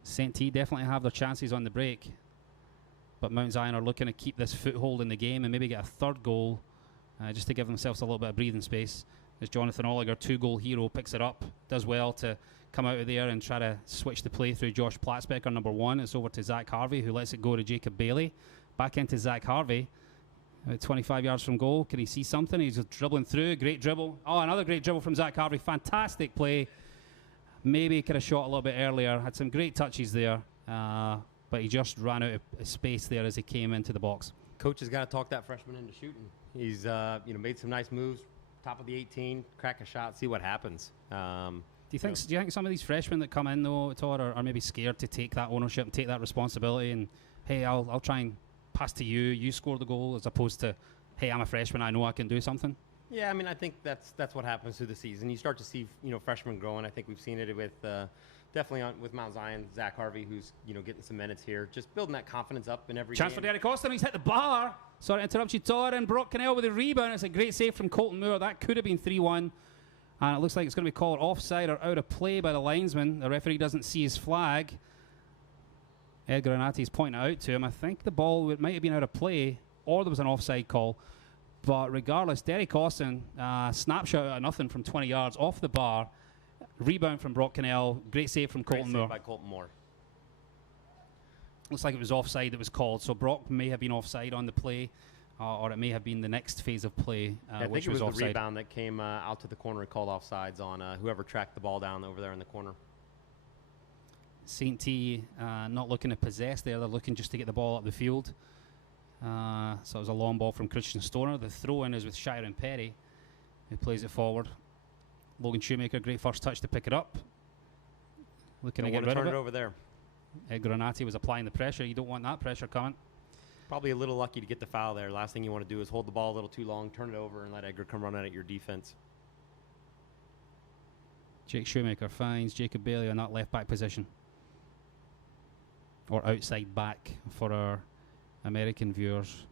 St. T definitely have their chances on the break, but Mount Zion are looking to keep this foothold in the game and maybe get a 3rd goal just to give themselves a little bit of breathing space. As Jonathan Oliger, 2-goal hero, picks it up, does well to come out of there and try to switch the play through Josh Platzbecker, number 1. It's over to Zach Harvey, who lets it go to Jacob Bailey. Back into Zach Harvey. 25 yards from goal. Can he see something? He's just dribbling through. Great dribble. Oh, another great dribble from Zach Harvey. Fantastic play. Maybe he could have shot a little bit earlier. Had some great touches there. But he just ran out of space there as he came into the box. Coach has got to talk that freshman into shooting. He's made some nice moves. Top of the 18, crack a shot, see what happens. Do you think some of these freshmen that come in, though, Todd, are maybe scared to take that ownership and take that responsibility and, hey, I'll try and pass to you, you score the goal, as opposed to, hey, I'm a freshman, I know I can do something? Yeah, I mean, I think that's what happens through the season. You start to see, freshmen growing. I think we've seen it with definitely with Mount Zion, Zach Harvey, who's getting some minutes here, just building that confidence up in every chance game. For Derek Austin. He's hit the bar. Sorry to interrupt you, Todd. And Brock Cannell with a rebound. It's a great save from Colton Moore. That could have been 3-1. And it looks like it's going to be called offside or out of play by the linesman. The referee doesn't see his flag. Edgar Anati's pointing it out to him. I think the ball might have been out of play, or there was an offside call. But regardless, Derek Austin, snapshot out of nothing from 20 yards off the bar. Rebound from Brock Cannell. Great save from Colton Moore. By Colton Moore. Looks like it was offside that was called. So Brock may have been offside on the play, or it may have been the next phase of play, I which think it was offside. the rebound that came out to the corner and called offsides on whoever tracked the ball down over there in the corner. St. T not looking to possess there. They're looking just to get the ball up the field. So it was a long ball from Christian Stoner. The throw-in is with Shiren Perry, who plays it forward. Logan Shoemaker, great first touch to pick it up. Looking to get rid of turn it. Over there. Ed Granati was applying the pressure. You don't want that pressure coming. Probably a little lucky to get the foul there. Last thing you want to do is hold the ball a little too long, turn it over, and let Edgar come run at your defense. Jake Shoemaker finds Jacob Bailey on that left back position. Or outside back for our American viewers.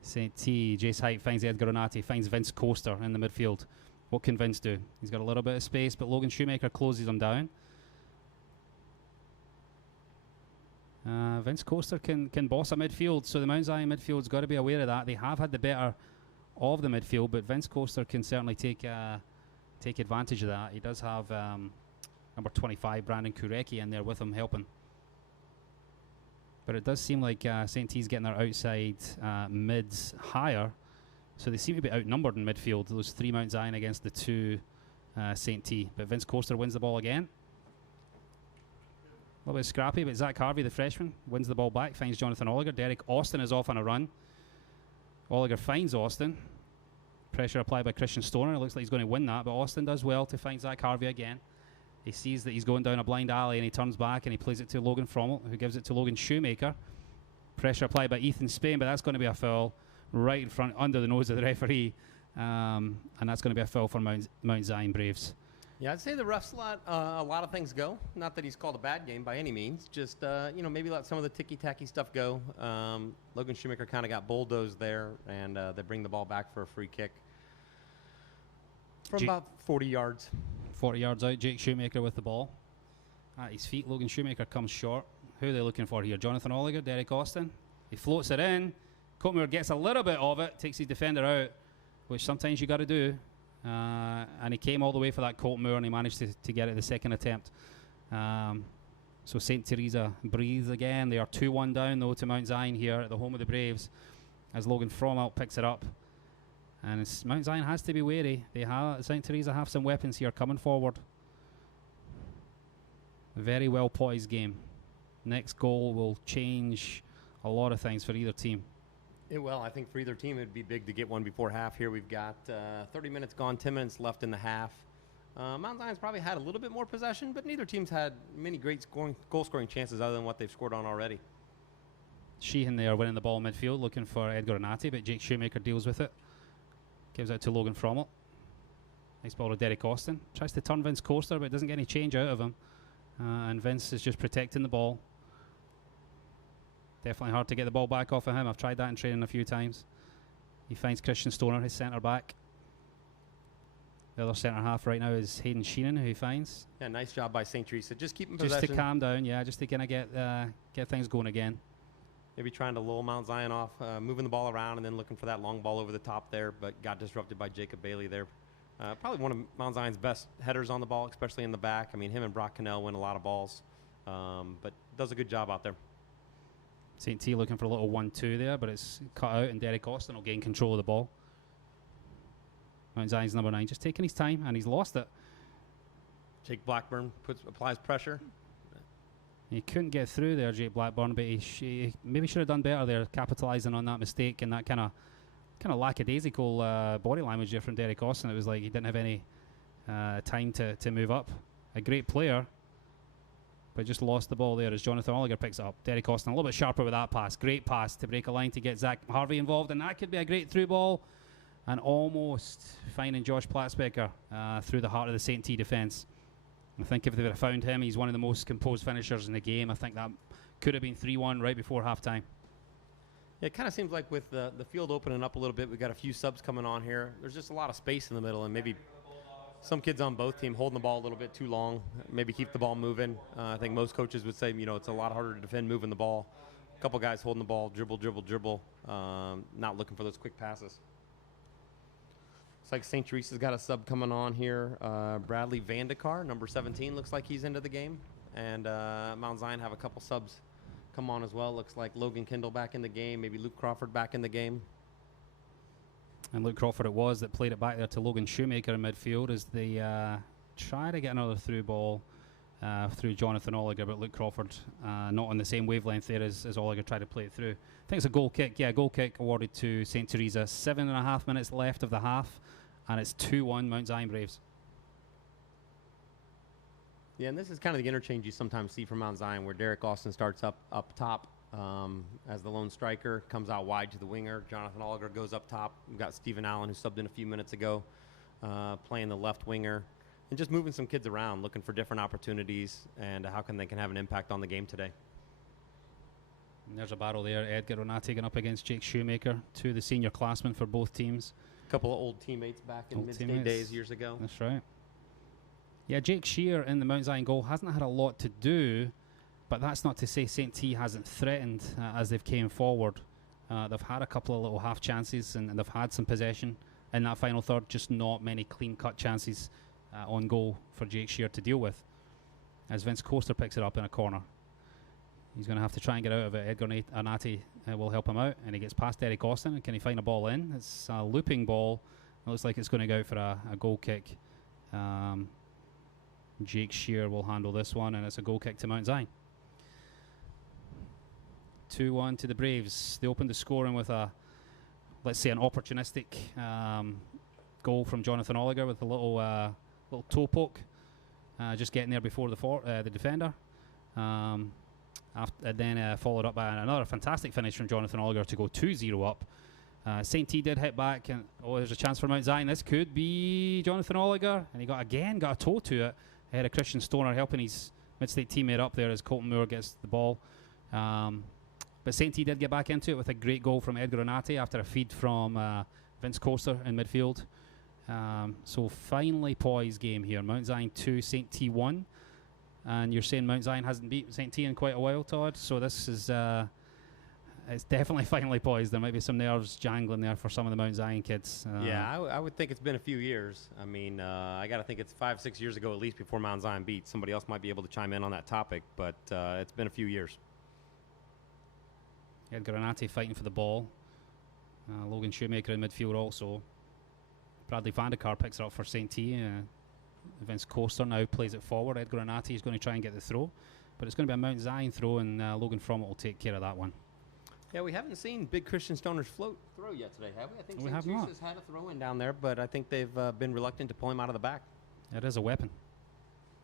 St. T, Jace Height finds Ed Granati, finds Vince Coaster in the midfield. What can Vince do? He's got a little bit of space, but Logan Shoemaker closes him down. Vince Coaster can boss a midfield, so the Mount Zion midfield's got to be aware of that. They have had the better of the midfield, but Vince Coaster can certainly take advantage of that. He does have number 25, Brandon Kureki, in there with him helping. But it does seem like St. T's getting their outside mids higher, so they seem to be outnumbered in midfield. Those 3 Mount Zion against the 2 St. T. But Vince Coaster wins the ball again. A little bit scrappy, but Zach Harvey, the freshman, wins the ball back, finds Jonathan Olliger. Derek Austin is off on a run. Olliger finds Austin. Pressure applied by Christian Stoner. It looks like he's going to win that, but Austin does well to find Zach Harvey again. He sees that he's going down a blind alley and he turns back and he plays it to Logan Frommel, who gives it to Logan Shoemaker. Pressure applied by Ethan Spain, but that's going to be a foul right in front, under the nose of the referee. And that's going to be a foul for Mount Zion Braves. Yeah, I'd say the refs let a lot of things go. Not that he's called a bad game by any means. Just, maybe let some of the ticky-tacky stuff go. Logan Shoemaker kind of got bulldozed there, and they bring the ball back for a free kick from about 40 yards. 40 yards out, Jake Shoemaker with the ball. At his feet, Logan Shoemaker comes short. Who are they looking for here? Jonathan Olliger, Derek Austin. He floats it in. Coatmore gets a little bit of it, takes his defender out, which sometimes you got to do. And he came all the way for that Coatmore, and he managed to get it the second attempt. So St. Teresa breathes again. They are 2-1 down, though, to Mount Zion here at the home of the Braves, as Logan Frommel picks it up. And Mount Zion has to be wary. St. Teresa have some weapons here coming forward. A very well poised game. Next goal will change a lot of things for either team. It will. I think for either team, it would be big to get one before half here. We've got 30 minutes gone, 10 minutes left in the half. Mount Zion's probably had a little bit more possession, but neither team's had many great goal-scoring chances other than what they've scored on already. Sheehan there winning the ball in midfield, looking for Edgar Nati, but Jake Shoemaker deals with it. Gives out to Logan Frommel. Nice ball to Derek Austin. Tries to turn Vince Coaster, but doesn't get any change out of him. And Vince is just protecting the ball. Definitely hard to get the ball back off of him. I've tried that in training a few times. He finds Christian Stoner, his centre back. The other centre half right now is Hayden Sheenan, who he finds. Yeah, nice job by St. Teresa. Just keeping possession. Just to calm down, just to kind of get things going again. Maybe trying to lull Mount Zion off, moving the ball around and then looking for that long ball over the top there, but got disrupted by Jacob Bailey there. Probably one of Mount Zion's best headers on the ball, especially in the back. I mean, him and Brock Cannell win a lot of balls, but does a good job out there. St. T looking for a little 1-2 there, but it's cut out, and Derek Austin will gain control of the ball. Mount Zion's number 9, just taking his time, and he's lost it. Jake Blackburn applies pressure. He couldn't get through there, Jake Blackburn, but he maybe should have done better there, capitalising on that mistake and that kind of lackadaisical body language there from Derek Austin. It was like he didn't have any time to move up. A great player, but just lost the ball there as Jonathan Olliger picks it up. Derek Austin a little bit sharper with that pass. Great pass to break a line to get Zach Harvey involved, and that could be a great through ball. And almost finding Josh Platzbecker through the heart of the St. T defence. I think if they would have found him, he's one of the most composed finishers in the game. I think that could have been 3-1 right before halftime. Yeah, it kind of seems like with the field opening up a little bit, we've got a few subs coming on here. There's just a lot of space in the middle, and maybe some kids on both teams holding the ball a little bit too long. Maybe keep the ball moving. I think most coaches would say, it's a lot harder to defend moving the ball. A couple guys holding the ball, dribble, not looking for those quick passes. Looks like St. Teresa's got a sub coming on here. Bradley Vandekar, number 17, looks like he's into the game. and Mount Zion have a couple subs come on as well. Looks like Logan Kendall back in the game, maybe Luke Crawford back in the game. And Luke Crawford it was that played it back there to Logan Shoemaker in midfield as they try to get another through ball through Jonathan Oliger, but Luke Crawford not on the same wavelength there as Oliger tried to play it through. I think it's a goal kick. Yeah, goal kick awarded to St. Teresa. 7.5 minutes left of the half, and it's 2-1 Mount Zion Braves. Yeah, and this is kind of the interchange you sometimes see from Mount Zion, where Derek Austin starts up top as the lone striker, comes out wide to the winger. Jonathan Oliger goes up top. We've got Stephen Allen, who subbed in a few minutes ago, playing the left winger, and just moving some kids around, looking for different opportunities and how they can have an impact on the game today. And there's a battle there. Edgar Onati going up against Jake Shoemaker, two of the senior classmen for both teams. A couple of old teammates back in mid-state days years ago. That's right. Yeah, Jake Shear in the Mount Zion goal hasn't had a lot to do, but that's not to say St. T hasn't threatened as they've came forward. They've had a couple of little half chances and they've had some possession in that final third, just not many clean-cut chances on goal for Jake Shear to deal with. As Vince Coaster picks it up in a corner. He's going to have to try and get out of it. Edgar Onati will help him out, and he gets past Derek Austin. Can he find a ball in? It's a looping ball. It looks like it's going to go out for a goal kick. Jake Shear will handle this one, and it's a goal kick to Mount Zion. 2-1 to the Braves. They opened the scoring with a, let's say, an opportunistic goal from Jonathan Oliger with a little toe poke, just getting there before the defender. Then followed up by another fantastic finish from Jonathan Oliger to go 2-0 up. St. T did hit back, and there's a chance for Mount Zion. This could be Jonathan Oliger, and he got a toe to it. Ahead of Christian Stoner helping his mid-state teammate up there as Colton Moore gets the ball. But St. T did get back into it with a great goal from Edgar Onati after a feed from Vince Coaster in midfield. So finally poised game here. Mount Zion 2, St. T 1. And you're saying Mount Zion hasn't beat St. T in quite a while, Todd. So this is it's definitely finally poised. There might be some nerves jangling there for some of the Mount Zion kids. Yeah, I would think it's been a few years. I mean, I got to think it's 5-6 years ago at least before Mount Zion beat. Somebody else might be able to chime in on that topic, but it's been a few years. Edgar Onati fighting for the ball. Logan Shoemaker in midfield also. Bradley Vandekar picks it up for St. T. Vince Coaster now plays it forward. Edgar Onati is going to try and get the throw, but it's going to be a Mount Zion throw, and Logan Frommett will take care of that one. Yeah, we haven't seen Big Christian Stoner's throw yet today, have we? I think We St. have not. Teresa's had a throw in down there, but I think they've been reluctant to pull him out of the back. It is a weapon.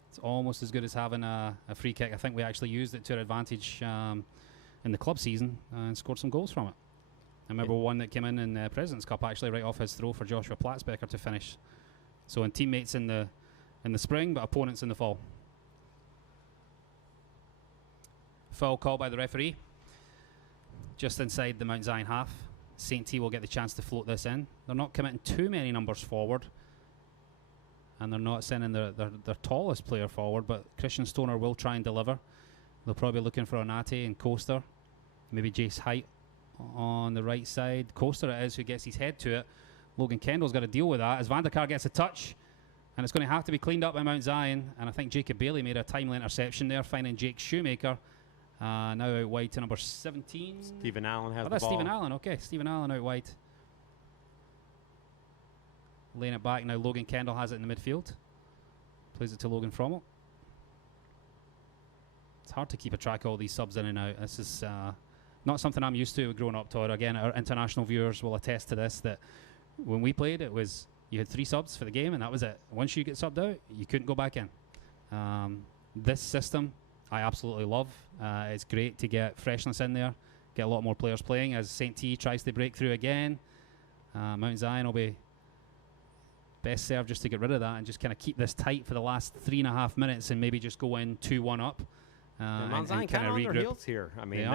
It's almost as good as having a free kick. I think we actually used it to our advantage in the club season and scored some goals from it. I remember one that came in the President's Cup actually right off his throw for Joshua Platzbecker to finish. So in teammates in the spring, but opponents in the fall. Foul call by the referee. Just inside the Mount Zion half. St. T will get the chance to float this in. They're not committing too many numbers forward, and they're not sending their tallest player forward, but Christian Stoner will try and deliver. They'll probably be looking for Onati and Coaster. Maybe Jace Height on the right side. Coaster it is who gets his head to it. Logan Kendall's got to deal with that as Vandekar gets a touch, and it's going to have to be cleaned up by Mount Zion, and I think Jacob Bailey made a timely interception there, finding Jake Shoemaker. Now out wide to number 17. Stephen Allen has the that's ball. Stephen Allen, okay. Stephen Allen out wide. Laying it back now. Logan Kendall has it in the midfield. Plays it to Logan Frommel. It's hard to keep a track of all these subs in and out. This is not something I'm used to growing up, Todd. Again, our international viewers will attest to this, that when we played, it was you had 3 subs for the game, and that was it. Once you get subbed out, you couldn't go back in. This system, I absolutely love. It's great to get freshness in there, get a lot more players playing as St. T tries to break through again. Mount Zion will be best served just to get rid of that and just kind of keep this tight for the last 3.5 minutes and maybe just go in 2-1 up. Mount Zion kind of on their heels here. I mean,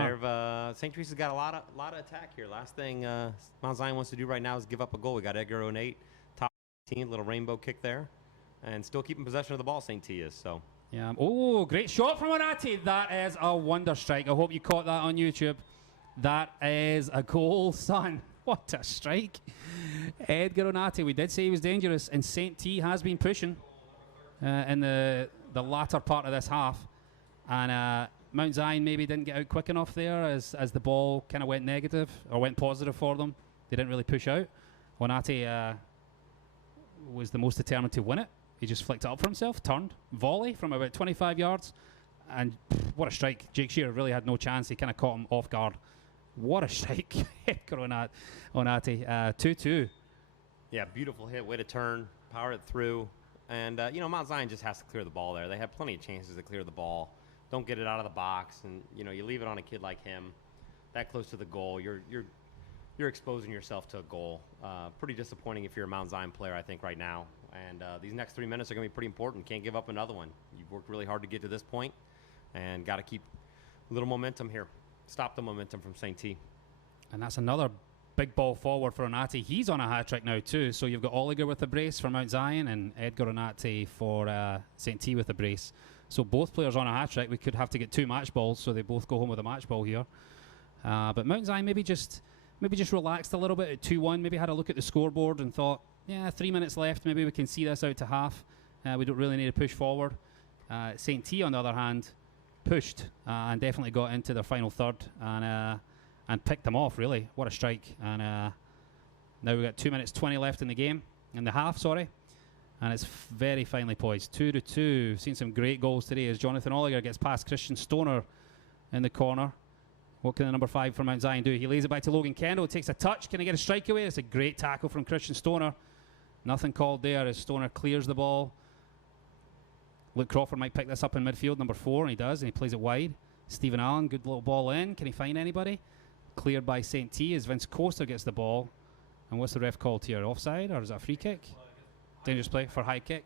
St. Teresa's got a lot of attack here. Last thing Mount Zion wants to do right now is give up a goal. We got Edgar Onate, top 18, little rainbow kick there, and still keeping possession of the ball. St. T is so. Yeah. Oh, great shot from Onati. That is a wonder strike. I hope you caught that on YouTube. That is a goal, son. What a strike. Edgar Onati, we did say he was dangerous, and St. T has been pushing in the latter part of this half. And Mount Zion maybe didn't get out quick enough there as the ball kind of went negative or went positive for them. They didn't really push out. Onate was the most determined to win it. He just flicked it up for himself, turned, volley from about 25 yards, and what a strike. Jake Shearer really had no chance. He kind of caught him off guard. What a strike. Edgar Onate, 2-2. Yeah, beautiful hit, way to turn, power it through. And, Mount Zion just has to clear the ball there. They have plenty of chances to clear the ball. Don't get it out of the box, and, you leave it on a kid like him that close to the goal. You're exposing yourself to a goal. Pretty disappointing if you're a Mount Zion player, I think, right now. And these next 3 minutes are going to be pretty important. Can't give up another one. You've worked really hard to get to this point, and got to keep a little momentum here. Stop the momentum from St. T. And that's another big ball forward for Onate. He's on a hat-trick now too. So you've got Oliger with the brace for Mount Zion and Edgar Onate for St. T with the brace. So both players on a hat-trick. We could have to get 2 match balls, so they both go home with a match ball here. But Mount Zion maybe just relaxed a little bit at 2-1. Maybe had a look at the scoreboard and thought, 3 minutes left. Maybe we can see this out to half. We don't really need to push forward. St. T, on the other hand, pushed and definitely got into their final third and picked them off, really. What a strike. And now we've got 2 minutes 20 left in the game, in the half, sorry. And it's very finely poised. 2-2. Seen some great goals today as Jonathan Oliger gets past Christian Stoner in the corner. What can the number 5 from Mount Zion do? He lays it back to Logan Kendall, takes a touch. Can he get a strike away? It's a great tackle from Christian Stoner. Nothing called there as Stoner clears the ball. Luke Crawford might pick this up in midfield, number 4, and he does, and he plays it wide. Stephen Allen, good little ball in. Can he find anybody? Cleared by St. T as Vince Coaster gets the ball. And what's the ref called here? Offside, or is that a free kick? Dangerous play for high kick.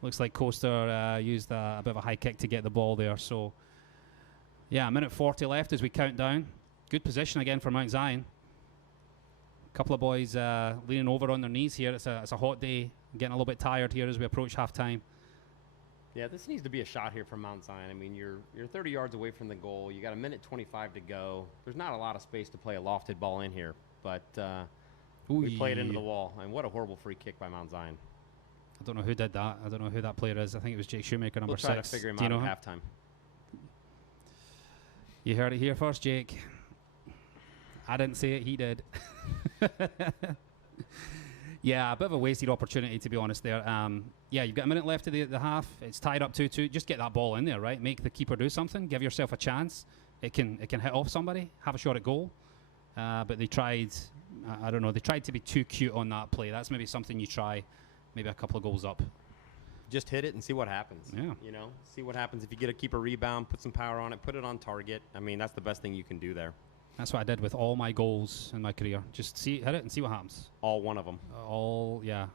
Looks like Coaster used a bit of a high kick to get the ball there. So, yeah, a minute 40 left as we count down. Good position again for Mount Zion. A couple of boys leaning over on their knees here. It's a hot day. Getting a little bit tired here as we approach half-time. Yeah, this needs to be a shot here from Mount Zion. I mean, you're 30 yards away from the goal. You got a minute 25 to go. There's not a lot of space to play a lofted ball in here, but we played into the wall. And what a horrible free kick by Mount Zion. I don't know who did that. I don't know who that player is. I think it was Jake Shoemaker, number 6. We'll try to figure him out at halftime. You heard it here first, Jake. I didn't say it, he did. Yeah, a bit of a wasted opportunity, to be honest, there. Yeah, you've got a minute left of the half. It's tied up 2-2. Just get that ball in there, right? Make the keeper do something. Give yourself a chance. It can hit off somebody. Have a shot at goal. But they tried, I don't know, they tried to be too cute on that play. That's maybe something you try maybe a couple of goals up. Just hit it and see what happens. Yeah. See what happens. If you get a keeper rebound, put some power on it, put it on target. I mean, that's the best thing you can do there. That's what I did with all my goals in my career. Just hit it and see what happens. All one of them. Yeah.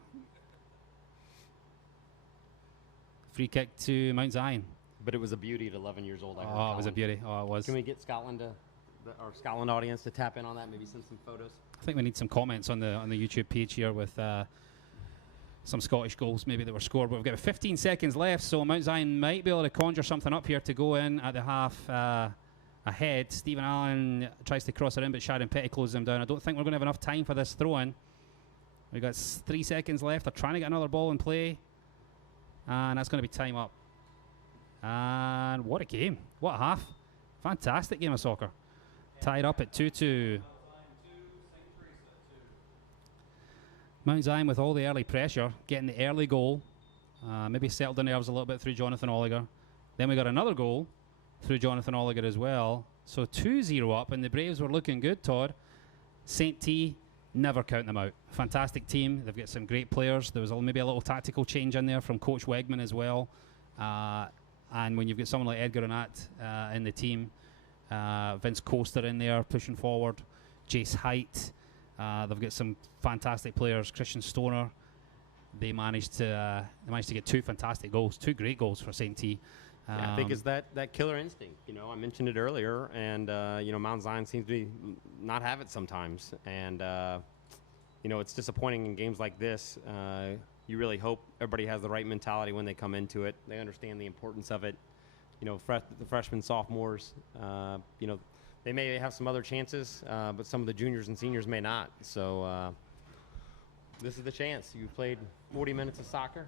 Free kick to Mount Zion. But it was a beauty at 11 years old. It was a beauty. Oh, it was. Can we get Scotland our Scotland audience to tap in on that? Maybe send some photos. I think we need some comments on the YouTube page here with some Scottish goals maybe that were scored. But we've got 15 seconds left, so Mount Zion might be able to conjure something up here to go in at the half ahead. Stephen Allen tries to cross it in, but Sharon Petty closes him down. I don't think we're going to have enough time for this throw-in. We've got 3 seconds left. They're trying to get another ball in play. And that's going to be time up. And what a game. What a half. Fantastic game of soccer. Tied up at 2-2. Mount Zion with all the early pressure, getting the early goal. Maybe settled the nerves a little bit through Jonathan Oliger. Then we got another goal through Jonathan Oliger as well. So 2-0 up, and the Braves were looking good, Todd. St. T, never count them out. Fantastic team. They've got some great players. There was maybe a little tactical change in there from Coach Wegman as well. And when you've got someone like Edgar Onate in the team, Vince Coaster in there pushing forward, Jace Height, they've got some fantastic players. Christian Stoner, they managed to get 2 fantastic goals, 2 great goals for St. T. Yeah, I think it's that killer instinct. I mentioned it earlier, and Mount Zion seems to not have it sometimes, and it's disappointing in games like this. You really hope everybody has the right mentality when they come into it. They understand the importance of it. The freshmen, sophomores, they may have some other chances, but some of the juniors and seniors may not. So this is the chance. You played 40 minutes of soccer,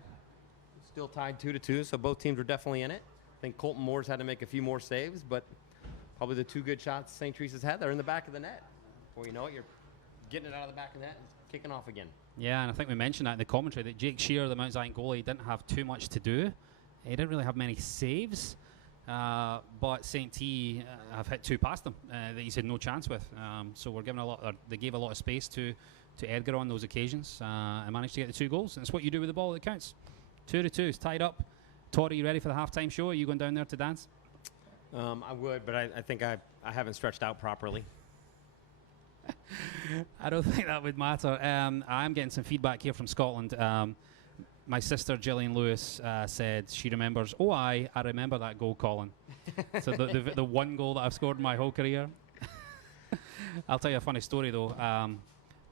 still tied 2-2, so both teams are definitely in it. I think Colton Moore's had to make a few more saves, but probably the 2 good shots St. Teresa's had, they're in the back of the net. Before you know it, you're getting it out of the back of the net and kicking off again. Yeah, and I think we mentioned that in the commentary that Jake Shearer, the Mount Zion goalie, didn't have too much to do. He didn't really have many saves, but St. T have hit 2 past them that he's had no chance with. So we're giving they gave a lot of space to Edgar on those occasions and managed to get the 2 goals. And it's what you do with the ball that counts. 2-2, it's tied up. Todd, are you ready for the halftime show? Are you going down there to dance? I would, but I think I haven't stretched out properly. I don't think that would matter. I'm getting some feedback here from Scotland. My sister Gillian Lewis said she remembers. Oh, I remember that goal, Colin. So the 1 goal that I've scored in my whole career. I'll tell you a funny story though.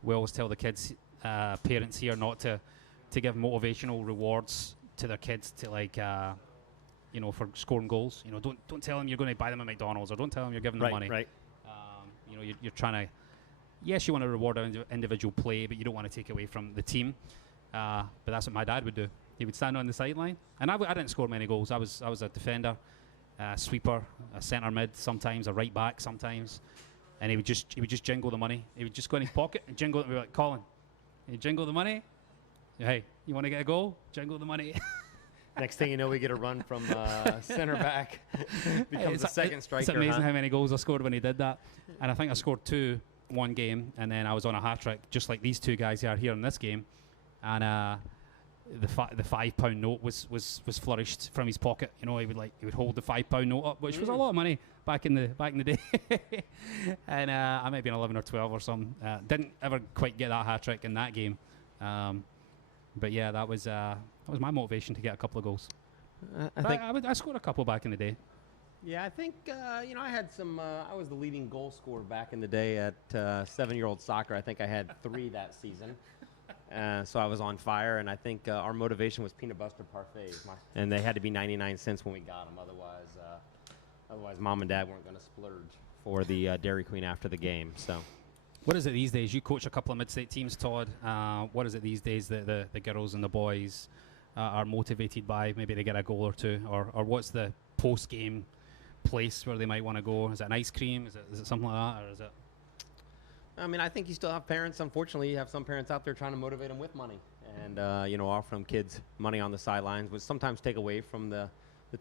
We always tell the kids, parents here, not to give motivational rewards to their kids to for scoring goals. Don't tell them you're going to buy them a McDonald's, or don't tell them you're giving them money. Right. You're trying to. Yes, you want to reward individual play, but you don't want to take away from the team. But that's what my dad would do. He would stand on the sideline, and I didn't score many goals. I was a defender, sweeper, a centre mid sometimes, a right back sometimes, and he would just jingle the money. He would just go in his pocket and jingle it. And be like, Colin, you jingle the money. Hey, you want to get a goal? Jingle the money. Next thing you know, we get a run from center back. Becomes the second striker. It's amazing how many goals I scored when he did that. And I think I scored 2 one game, and then I was on a hat trick, just like these 2 guys are here in this game. And the £5 note was flourished from his pocket. He would hold the £5 note up, which was a lot of money back in the day. And I might have been 11 or 12 or something. Didn't ever quite get that hat trick in that game. But yeah, that was my motivation to get a couple of goals. I scored a couple back in the day. Yeah, I think I had some. I was the leading goal scorer back in the day at 7-year-old soccer. I think I had 3 that season. So I was on fire, and I think our motivation was peanut butter parfaits, and they had to be 99 cents when we got them. Otherwise, Mom and Dad weren't going to splurge for the Dairy Queen after the game. So. What is it these days? You coach a couple of mid-state teams, Todd. What is it these days that the girls and the boys are motivated by? Maybe they get a goal or 2, or what's the post-game place where they might want to go? Is it an ice cream? Is it something like that, or is it? I mean, I think you still have parents. Unfortunately, you have some parents out there trying to motivate them with money, and offer them kids money on the sidelines, which sometimes take away from the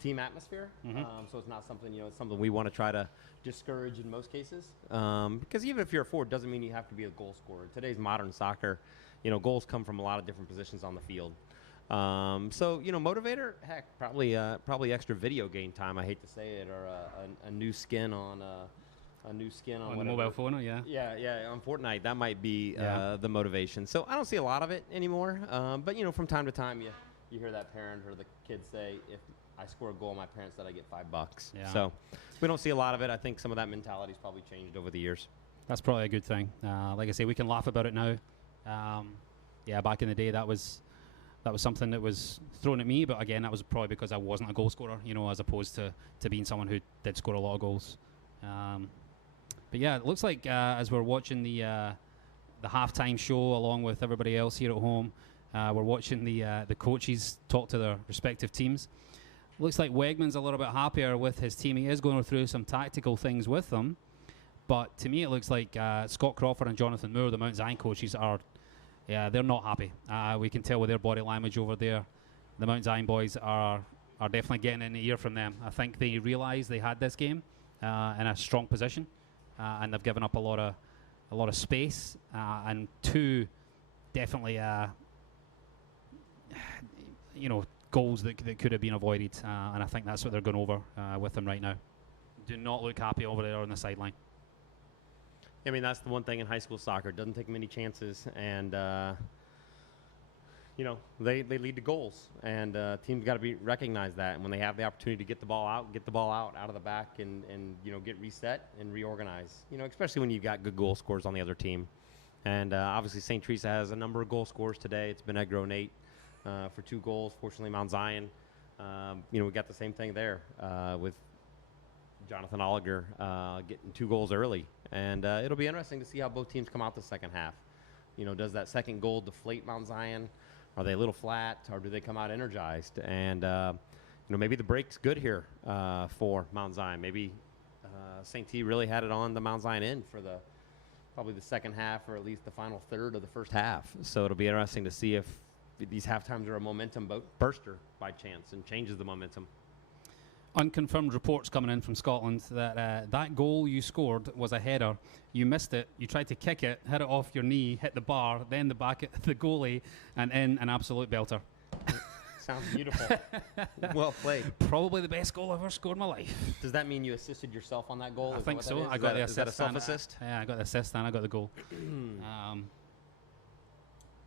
team atmosphere. Mm-hmm. So it's not something, it's something we want to try to discourage in most cases. Because even if you're a forward, doesn't mean you have to be a goal scorer. Today's modern soccer, goals come from a lot of different positions on the field. So motivator, heck, probably extra video game time. I hate to say it, or a new skin on the mobile phone. Yeah, on Fortnite, that might be the motivation. So I don't see a lot of it anymore. But from time to time, you hear that parent or the kid say, if I score a goal, my parents said I get $5. Yeah. So we don't see a lot of it. I think some of that mentality's probably changed over the years. That's probably a good thing. Like I say, we can laugh about it now. Back in the day, that was something that was thrown at me. But again, that was probably because I wasn't a goal scorer, as opposed to being someone who did score a lot of goals. But yeah, it looks like as we're watching the halftime show along with everybody else here at home, we're watching the coaches talk to their respective teams. Looks like Wegman's a little bit happier with his team. He is going through some tactical things with them. But to me, it looks like Scott Crawford and Jonathan Moore, the Mount Zion coaches, they're not happy. We can tell with their body language over there. The Mount Zion boys are definitely getting in the ear from them. I think they realised they had this game in a strong position, and they've given up a lot of space, and 2 definitely goals that could have been avoided, and I think that's what they're going over with them right now. Do not look happy over there on the sideline. I mean, that's the one thing in high school soccer. It doesn't take many chances, and they lead to goals, and teams got to recognize that. And when they have the opportunity to get the ball out of the back, and get reset and reorganize. Especially when you've got good goal scorers on the other team. And obviously, St. Teresa has a number of goal scorers today. It's been Egro Nate for 2 goals. Fortunately, Mount Zion, we got the same thing there with Jonathan Oliger getting 2 goals early. And it'll be interesting to see how both teams come out the second half. Does that second goal deflate Mount Zion? Are they a little flat, or do they come out energized? And maybe the break's good here for Mount Zion. Maybe St. T really had it on the Mount Zion end for probably the second half, or at least the final third of the first half. So it'll be interesting to see if these halftimes are a momentum burster by chance and changes the momentum. Unconfirmed reports coming in from Scotland that that goal you scored was a header. You missed it. You tried to kick it, hit it off your knee, hit the bar, then the back at the goalie, and in an absolute belter. Sounds beautiful. Well played. Probably the best goal I've ever scored in my life. Does that mean you assisted yourself on that goal? I think so. I got the assist. Is that a self-assist? Yeah, I got the assist and I got the goal.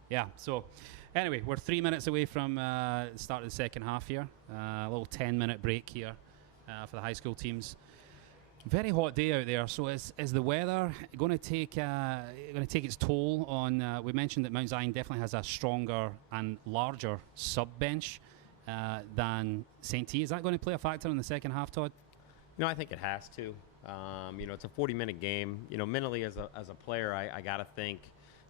Yeah, so anyway, we're 3 minutes away from the start of the second half here. A little 10-minute break here for the high school teams. Very hot day out there. So is the weather going to take its toll on? We mentioned that Mount Zion definitely has a stronger and larger sub bench than St. T. Is that going to play a factor in the second half, Todd? I think it has to. It's a 40-minute game. Mentally as a player, I got to think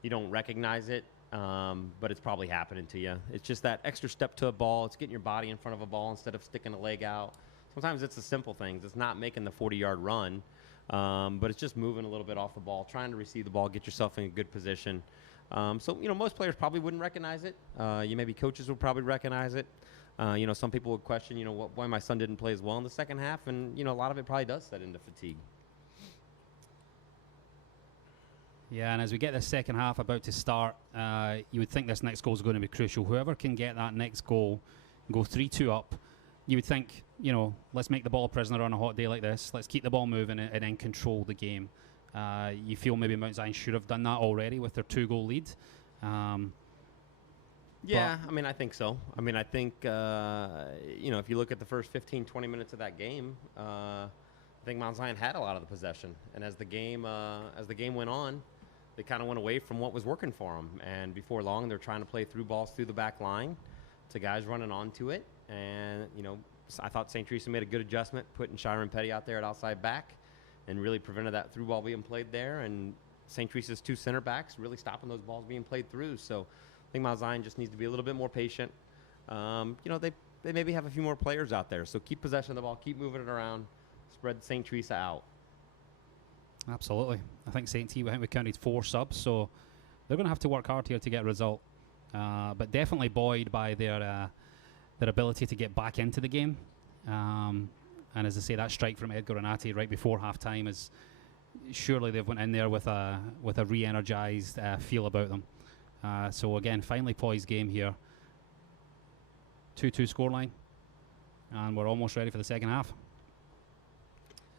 you don't recognize it. But it's probably happening to you. It's just that extra step to a ball. It's getting your body in front of a ball instead of sticking a leg out. Sometimes it's the simple things. It's not making the 40-yard run, but it's just moving a little bit off the ball, trying to receive the ball, get yourself in a good position. So most players probably wouldn't recognize it. Maybe coaches would probably recognize it. Some people would question, why my son didn't play as well in the second half, and a lot of it probably does set into fatigue. Yeah, and as we get the second half about to start, you would think this next goal is going to be crucial. Whoever can get that next goal, go 3-2 up, you would think, let's make the ball a prisoner on a hot day like this. Let's keep the ball moving and then control the game. You feel maybe Mount Zion should have done that already with their 2-goal lead. Yeah, I think so. I think, if you look at the first 15, 20 minutes of that game, I think Mount Zion had a lot of the possession. And as the game went on, they kind of went away from what was working for them. And before long, they're trying to play through balls through the back line to guys running onto it. And, I thought St. Teresa made a good adjustment, putting Shiren Petty out there at outside back and really prevented that through ball being played there. And St. Teresa's 2 center backs really stopping those balls being played through. So I think Mount Zion just needs to be a little bit more patient. They maybe have a few more players out there. So keep possession of the ball, keep moving it around, spread St. Teresa out. Absolutely. I think St. T, we counted 4 subs, so they're going to have to work hard here to get a result. But definitely buoyed by their ability to get back into the game. And as I say, that strike from Edgar Renati right before halftime is surely they've went in there with a re-energized feel about them. So again, finally poised game here. 2-2 scoreline, and we're almost ready for the second half.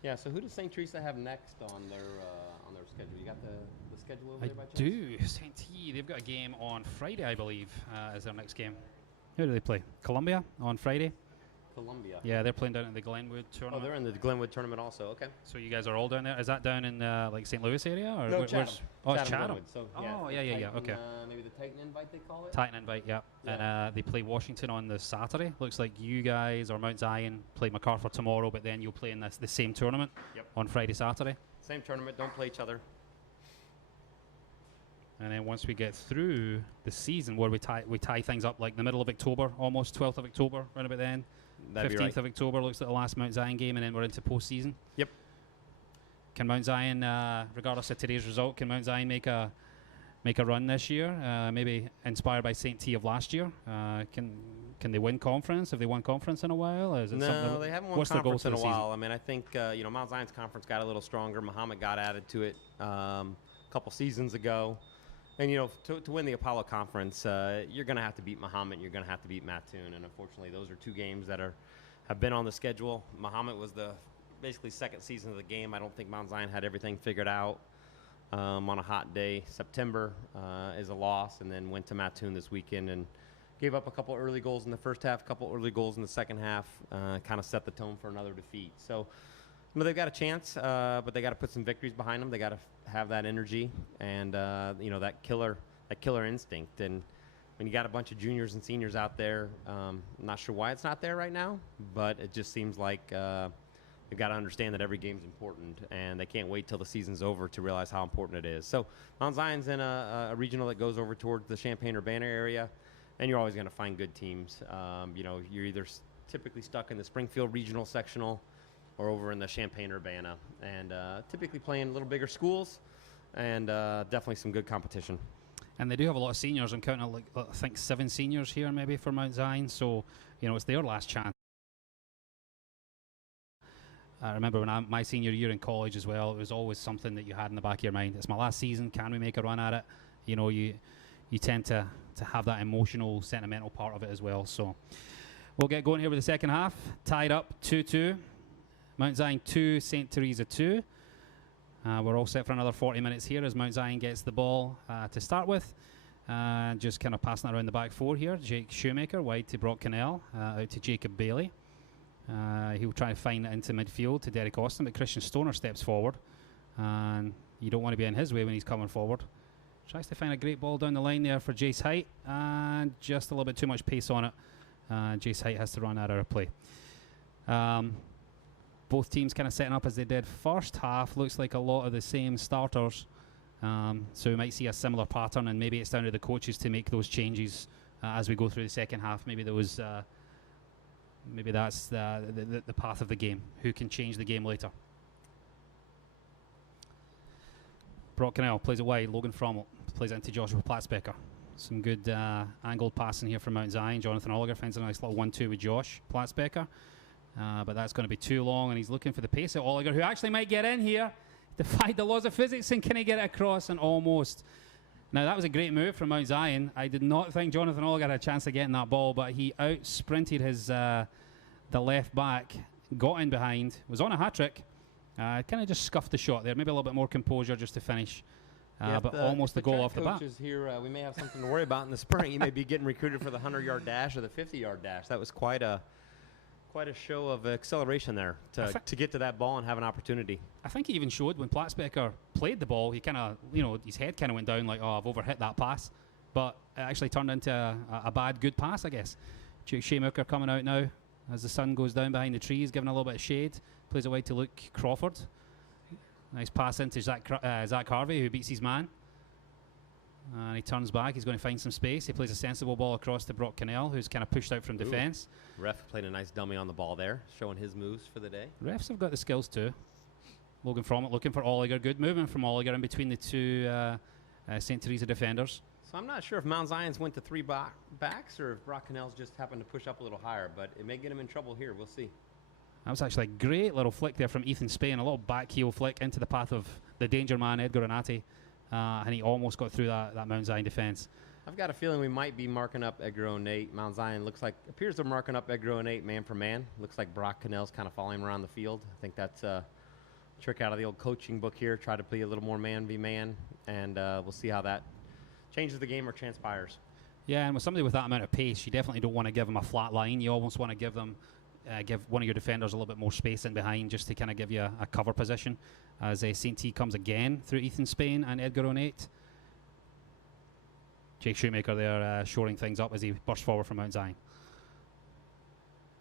Yeah, so who does St. Teresa have next on their schedule? You got the schedule over there by chance? I do. St. T, they've got a game on Friday, I believe, is their next game. Who do they play? Columbia on Friday? Columbia. Yeah, they're playing down in the Glenwood tournament. Oh, they're in the Glenwood tournament also. Okay. So you guys are all down there. Is that down in St. Louis area or no, Chatham. Oh, it's Chatham. Glenwood. So, yeah. Okay. Maybe the Titan Invite they call it. Titan Invite, yeah. And they play Washington on the Saturday. Looks like you guys or Mount Zion play MacArthur tomorrow, but then you'll play in the same tournament on Friday, Saturday. Same tournament. Don't play each other. And then once we get through the season, where we tie things up like the middle of October, almost 12th of October, around about then. 15th of October looks like the last Mount Zion game, and then we're into postseason. Yep. Can Mount Zion, regardless of today's result, can Mount Zion make a run this year? Maybe inspired by St. T of last year. Can they win conference? Have they won conference in a while? No, they haven't won conference in a while. I think Mount Zion's conference got a little stronger. Muhammad got added to it a couple seasons ago. And, to win the Apollo Conference, you're going to have to beat Muhammad. You're going to have to beat Mattoon. And, unfortunately, those are 2 games that have been on the schedule. Muhammad was the basically second season of the game. I don't think Mount Zion had everything figured out on a hot day. September is a loss, and then went to Mattoon this weekend and gave up a couple early goals in the first half, a couple early goals in the second half, kind of set the tone for another defeat. So, they've got a chance, but they got to put some victories behind them. They got to have that energy and that killer instinct. And when you got a bunch of juniors and seniors out there, I'm not sure why it's not there right now, but it just seems like they've got to understand that every game's important, and they can't wait till the season's over to realize how important it is. So Mount Zion's in a regional that goes over towards the Champaign-Urbana area, and you're always going to find good teams. You're either typically stuck in the Springfield Regional Sectional or over in the Champaign-Urbana, and typically playing a little bigger schools, and definitely some good competition. And they do have a lot of seniors. I'm counting, like, I think 7 seniors here maybe for Mount Zion. So, it's their last chance. I remember when my senior year in college as well, it was always something that you had in the back of your mind. It's my last season. Can we make a run at it? You tend to have that emotional, sentimental part of it as well. So we'll get going here with the second half. Tied up 2-2. Mount Zion 2, St. Teresa 2. We're all set for another 40 minutes here as Mount Zion gets the ball to start with. Just kind of passing it around the back 4 here. Jake Shoemaker, wide to Brock Cannell, out to Jacob Bailey. He'll try to find it into midfield to Derek Austin, but Christian Stoner steps forward. And you don't want to be in his way when he's coming forward. Tries to find a great ball down the line there for Jace Height, and just a little bit too much pace on it. Jace Height has to run out of play. Both teams kind of setting up as they did first half. Looks like a lot of the same starters. So we might see a similar pattern, and maybe it's down to the coaches to make those changes as we go through the second half. Maybe that's the path of the game. Who can change the game later? Brock Cannell plays it wide. Logan Frommel plays it into Joshua Platzbecker. Some good angled passing here from Mount Zion. Jonathan Oliger finds a nice little 1-2 with Josh Platzbecker. But that's going to be too long, and he's looking for the pace of Oliger, who actually might get in here. Defied the laws of physics, and can he get it across? And almost. Now, that was a great move from Mount Zion. I did not think Jonathan Oliger had a chance of getting that ball, but he out-sprinted the left back, got in behind, was on a hat-trick. Kind of just scuffed the shot there. Maybe a little bit more composure just to finish. But almost the goal off the bat. Here, we may have something to worry about in the spring. You may be getting recruited for the 100-yard dash or the 50-yard dash. That was quite a show of acceleration there to get to that ball and have an opportunity. I think he even showed when Platzbecker played the ball, he kind of, his head kind of went down like, I've overhit that pass. But it actually turned into a bad, good pass, I guess. Jake Shoemaker coming out now as the sun goes down behind the trees, giving a little bit of shade. Plays away to Luke Crawford. Nice pass into Zach Harvey, who beats his man. And he turns back. He's going to find some space. He plays a sensible ball across to Brock Cannell, who's kind of pushed out from defence. Ref played a nice dummy on the ball there, showing his moves for the day. Refs have got the skills too. Logan Frommel looking for Oliger. Good movement from Oliger in between the two St. Teresa defenders. So I'm not sure if Mount Zion's went to 3 backs or if Brock Cannell's just happened to push up a little higher, but it may get him in trouble here. We'll see. That was actually a great little flick there from Ethan Spain, a little back heel flick into the path of the danger man, Edgar Renati, and he almost got through that Mount Zion defence. I've got a feeling we might be marking up Edgar O'Nate. Mount Zion appears to be marking up Edgar O'Nate man for man. Looks like Brock Cannell's kind of following him around the field. I think that's a trick out of the old coaching book here. Try to play a little more man v man, and we'll see how that changes the game or transpires. Yeah, and with somebody with that amount of pace, you definitely don't want to give them a flat line. You almost want to give one of your defenders a little bit more space in behind just to kind of give you a cover position as St. T comes again through Ethan Spain and Edgar O'Nate. Jake Shoemaker there shoring things up as he bursts forward from Mount Zion.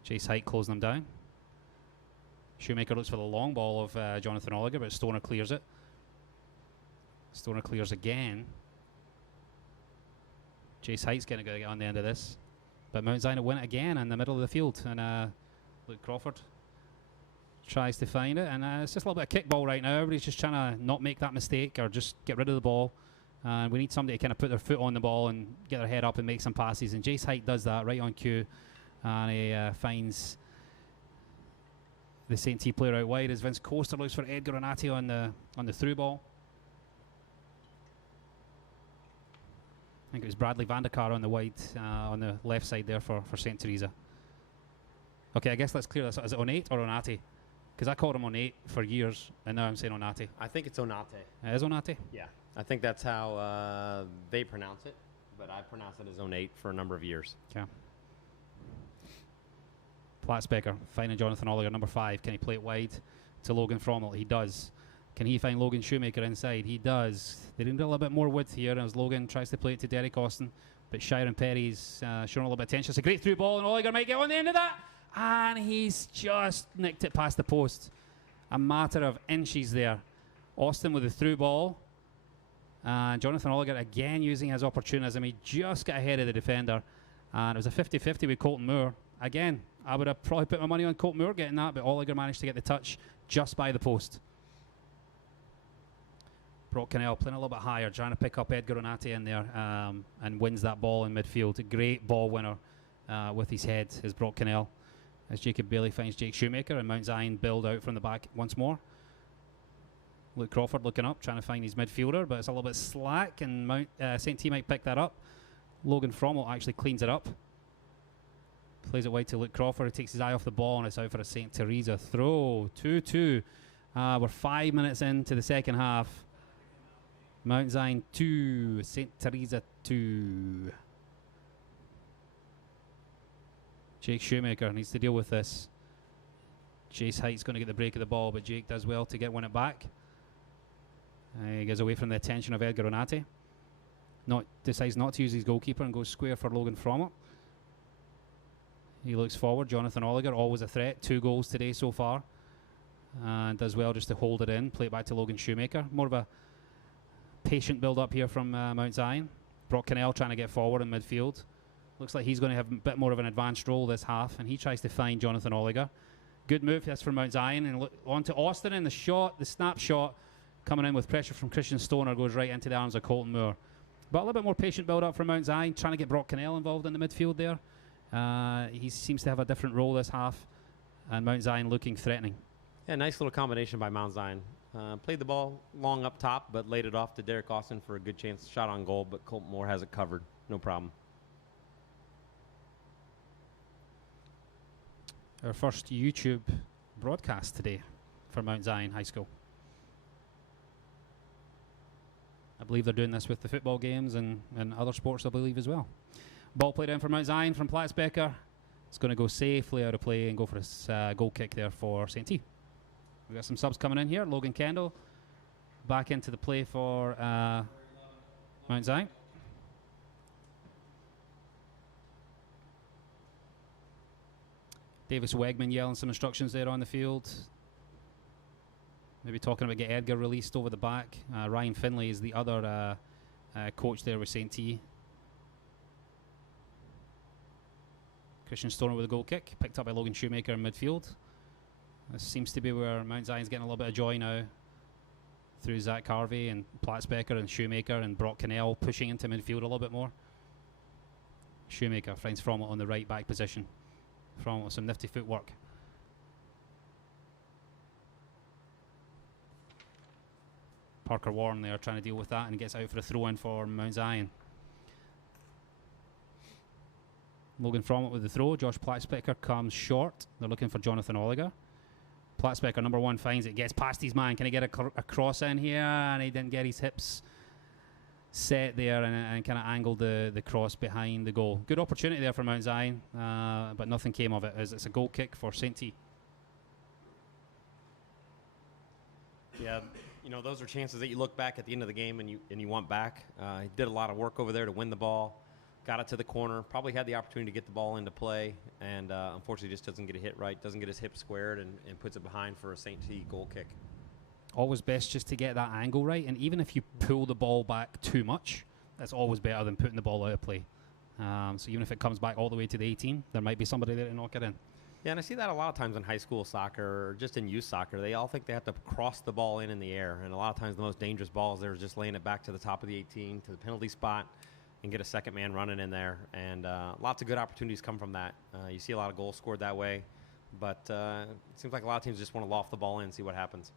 Jace Height closing them down. Shoemaker looks for the long ball of Jonathan Oliger, but Stoner clears it. Stoner clears again. Jace Height's going to get on the end of this. But Mount Zion will win it again in the middle of the field. And Luke Crawford tries to find it. And it's just a little bit of kickball right now. Everybody's just trying to not make that mistake or just get rid of the ball. And we need somebody to kind of put their foot on the ball and get their head up and make some passes. And Jace Height does that right on cue. And he finds the St. T player out wide as Vince Coaster looks for Edgar Renati on the through ball. I think it was Bradley Vandekar on the wide, on the left side there for St. Teresa. Okay, I guess let's clear this. Is it Onate or Onati? Because I called him Onate for years, and now I'm saying Onati. I think it's Onate. It is Onati? Yeah. I think that's how they pronounce it, but I pronounce it as Onate for a number of years. Okay. Platzbecker finding Jonathan Oliger, number 5. Can he play it wide to Logan Frommel? He does. Can he find Logan Shoemaker inside? He does. They need a little bit more width here as Logan tries to play it to Derek Austin. But Shiren Perry's showing a little bit of tension. It's a great through ball, and Oliger might get on the end of that. And he's just nicked it past the post. A matter of inches there. Austin with the through ball. And Jonathan Oliger again using his opportunism. He just got ahead of the defender. And it was a 50-50 with Colton Moore. Again, I would have probably put my money on Colt Moore getting that, but Oliger managed to get the touch just by the post. Brock Cannell playing a little bit higher, trying to pick up Edgar Onati in there, and wins that ball in midfield. A great ball winner with his head is Brock Cannell, as Jacob Bailey finds Jake Shoemaker, and Mount Zion build out from the back once more. Luke Crawford looking up, trying to find his midfielder, but it's a little bit slack, and St. T might pick that up. Logan Frommel actually cleans it up. Plays it wide to Luke Crawford, who takes his eye off the ball, and it's out for a St. Teresa throw. 2-2. We're 5 minutes into the second half. Mount Zion 2, St. Teresa 2. Jake Shoemaker needs to deal with this. Jace Height's going to get the break of the ball, but Jake does well to win it back. He gets away from the attention of Edgar Onati. Decides not to use his goalkeeper and goes square for Logan Frommel. He looks forward. Jonathan Oliger, always a threat. 2 goals today so far. And does well just to hold it in. Play it back to Logan Shoemaker. More of a patient build up here from Mount Zion. Brock Cannell trying to get forward in midfield. Looks like he's going to have a bit more of an advanced role this half, and he tries to find Jonathan Oliger. Good move, that's for Mount Zion, and on to Austin, and the snapshot coming in with pressure from Christian Stoner goes right into the arms of Colton Moore. But a little bit more patient build up from Mount Zion, trying to get Brock Cannell involved in the midfield there. He seems to have a different role this half, and Mount Zion looking threatening. Yeah, nice little combination by Mount Zion. Played the ball long up top, but laid it off to Derek Austin for a good chance shot on goal, but Colton Moore has it covered. No problem. Our first YouTube broadcast today for Mount Zion High School. I believe they're doing this with the football games and other sports, I believe, as well. Ball played in for Mount Zion from Platzbecker. It's going to go safely out of play and go for a goal kick there for St. T. We've got some subs coming in here. Logan Kendall back into the play for Mount Zion. Davis Wegman yelling some instructions there on the field. Maybe talking about get Edgar released over the back. Ryan Finlay is the other coach there with St. T. Christian Stoner with a goal kick, picked up by Logan Shoemaker in midfield. This seems to be where Mount Zion's getting a little bit of joy now through Zach Harvey and Platzbecker and Shoemaker and Brock Cannell pushing into midfield a little bit more. Shoemaker finds Frommel on the right back position. Frommel with some nifty footwork. Parker Warren there trying to deal with that and gets out for a throw-in for Mount Zion. Logan Frommel with the throw. Josh Platzbecker comes short. They're looking for Jonathan Oliger. Platzbecker, number 1, finds it, gets past his man. Can he get a cross in here? And he didn't get his hips set there and kind of angled the cross behind the goal. Good opportunity there for Mount Zion, but nothing came of it, as it's a goal kick for St. T. Yeah, you know, those are chances that you look back at the end of the game and you want back. He did a lot of work over there to win the ball. Got it to the corner, probably had the opportunity to get the ball into play, and unfortunately just doesn't get a hit right, doesn't get his hip squared, and puts it behind for a St. T goal kick. Always best just to get that angle right, and even if you pull the ball back too much, that's always better than putting the ball out of play. So even if it comes back all the way to the 18, there might be somebody there to knock it in. Yeah, and I see that a lot of times in high school soccer or just in youth soccer. They all think they have to cross the ball in the air, and a lot of times the most dangerous balls, they're just laying it back to the top of the 18, to the penalty spot, and get a second man running in there. And lots of good opportunities come from that. You see a lot of goals scored that way, but it seems like a lot of teams just want to loft the ball in and see what happens.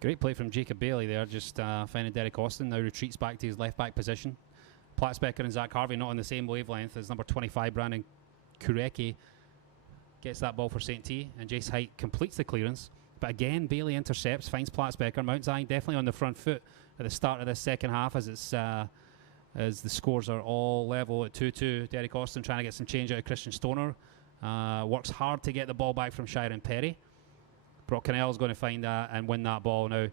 Great play from Jacob Bailey there, just finding Derek Austin. Now retreats back to his left back position. Platzbecker and Zach Harvey not on the same wavelength as number 25, Brandon Kureki. Gets that ball for St. T, and Jace Height completes the clearance. But again, Bailey intercepts, finds Platzbecker. Mount Zion definitely on the front foot at the start of this second half as the scores are all level at 2-2. Derek Austin trying to get some change out of Christian Stoner. Works hard to get the ball back from Shiren Perry. Brock Cannell is going to find that and win that ball now.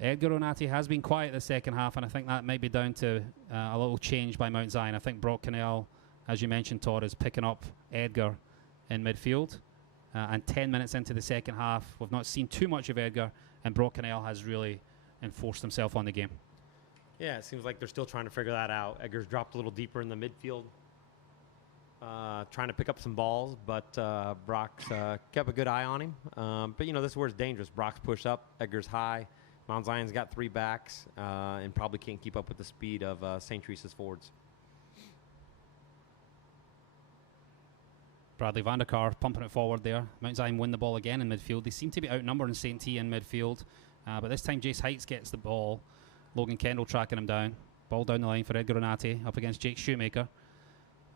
Edgar Onati has been quiet the second half, and I think that might be down to a little change by Mount Zion. I think Brock Cannell, as you mentioned, Todd, is picking up Edgar in midfield. And 10 minutes into the second half, we've not seen too much of Edgar, and Brock Cannell has really enforced himself on the game. Yeah, it seems like they're still trying to figure that out. Edgar's dropped a little deeper in the midfield. trying to pick up some balls, but Brock's kept a good eye on him. But, this is where it's dangerous. Brock's push up, Edgar's high. Mount Zion's got 3 backs and probably can't keep up with the speed of St. Teresa's forwards. Bradley Vandekar pumping it forward there. Mount Zion win the ball again in midfield. They seem to be outnumbering St. T in midfield. But this time Jace Heights gets the ball. Logan Kendall tracking him down. Ball down the line for Edgar Renate up against Jake Shoemaker.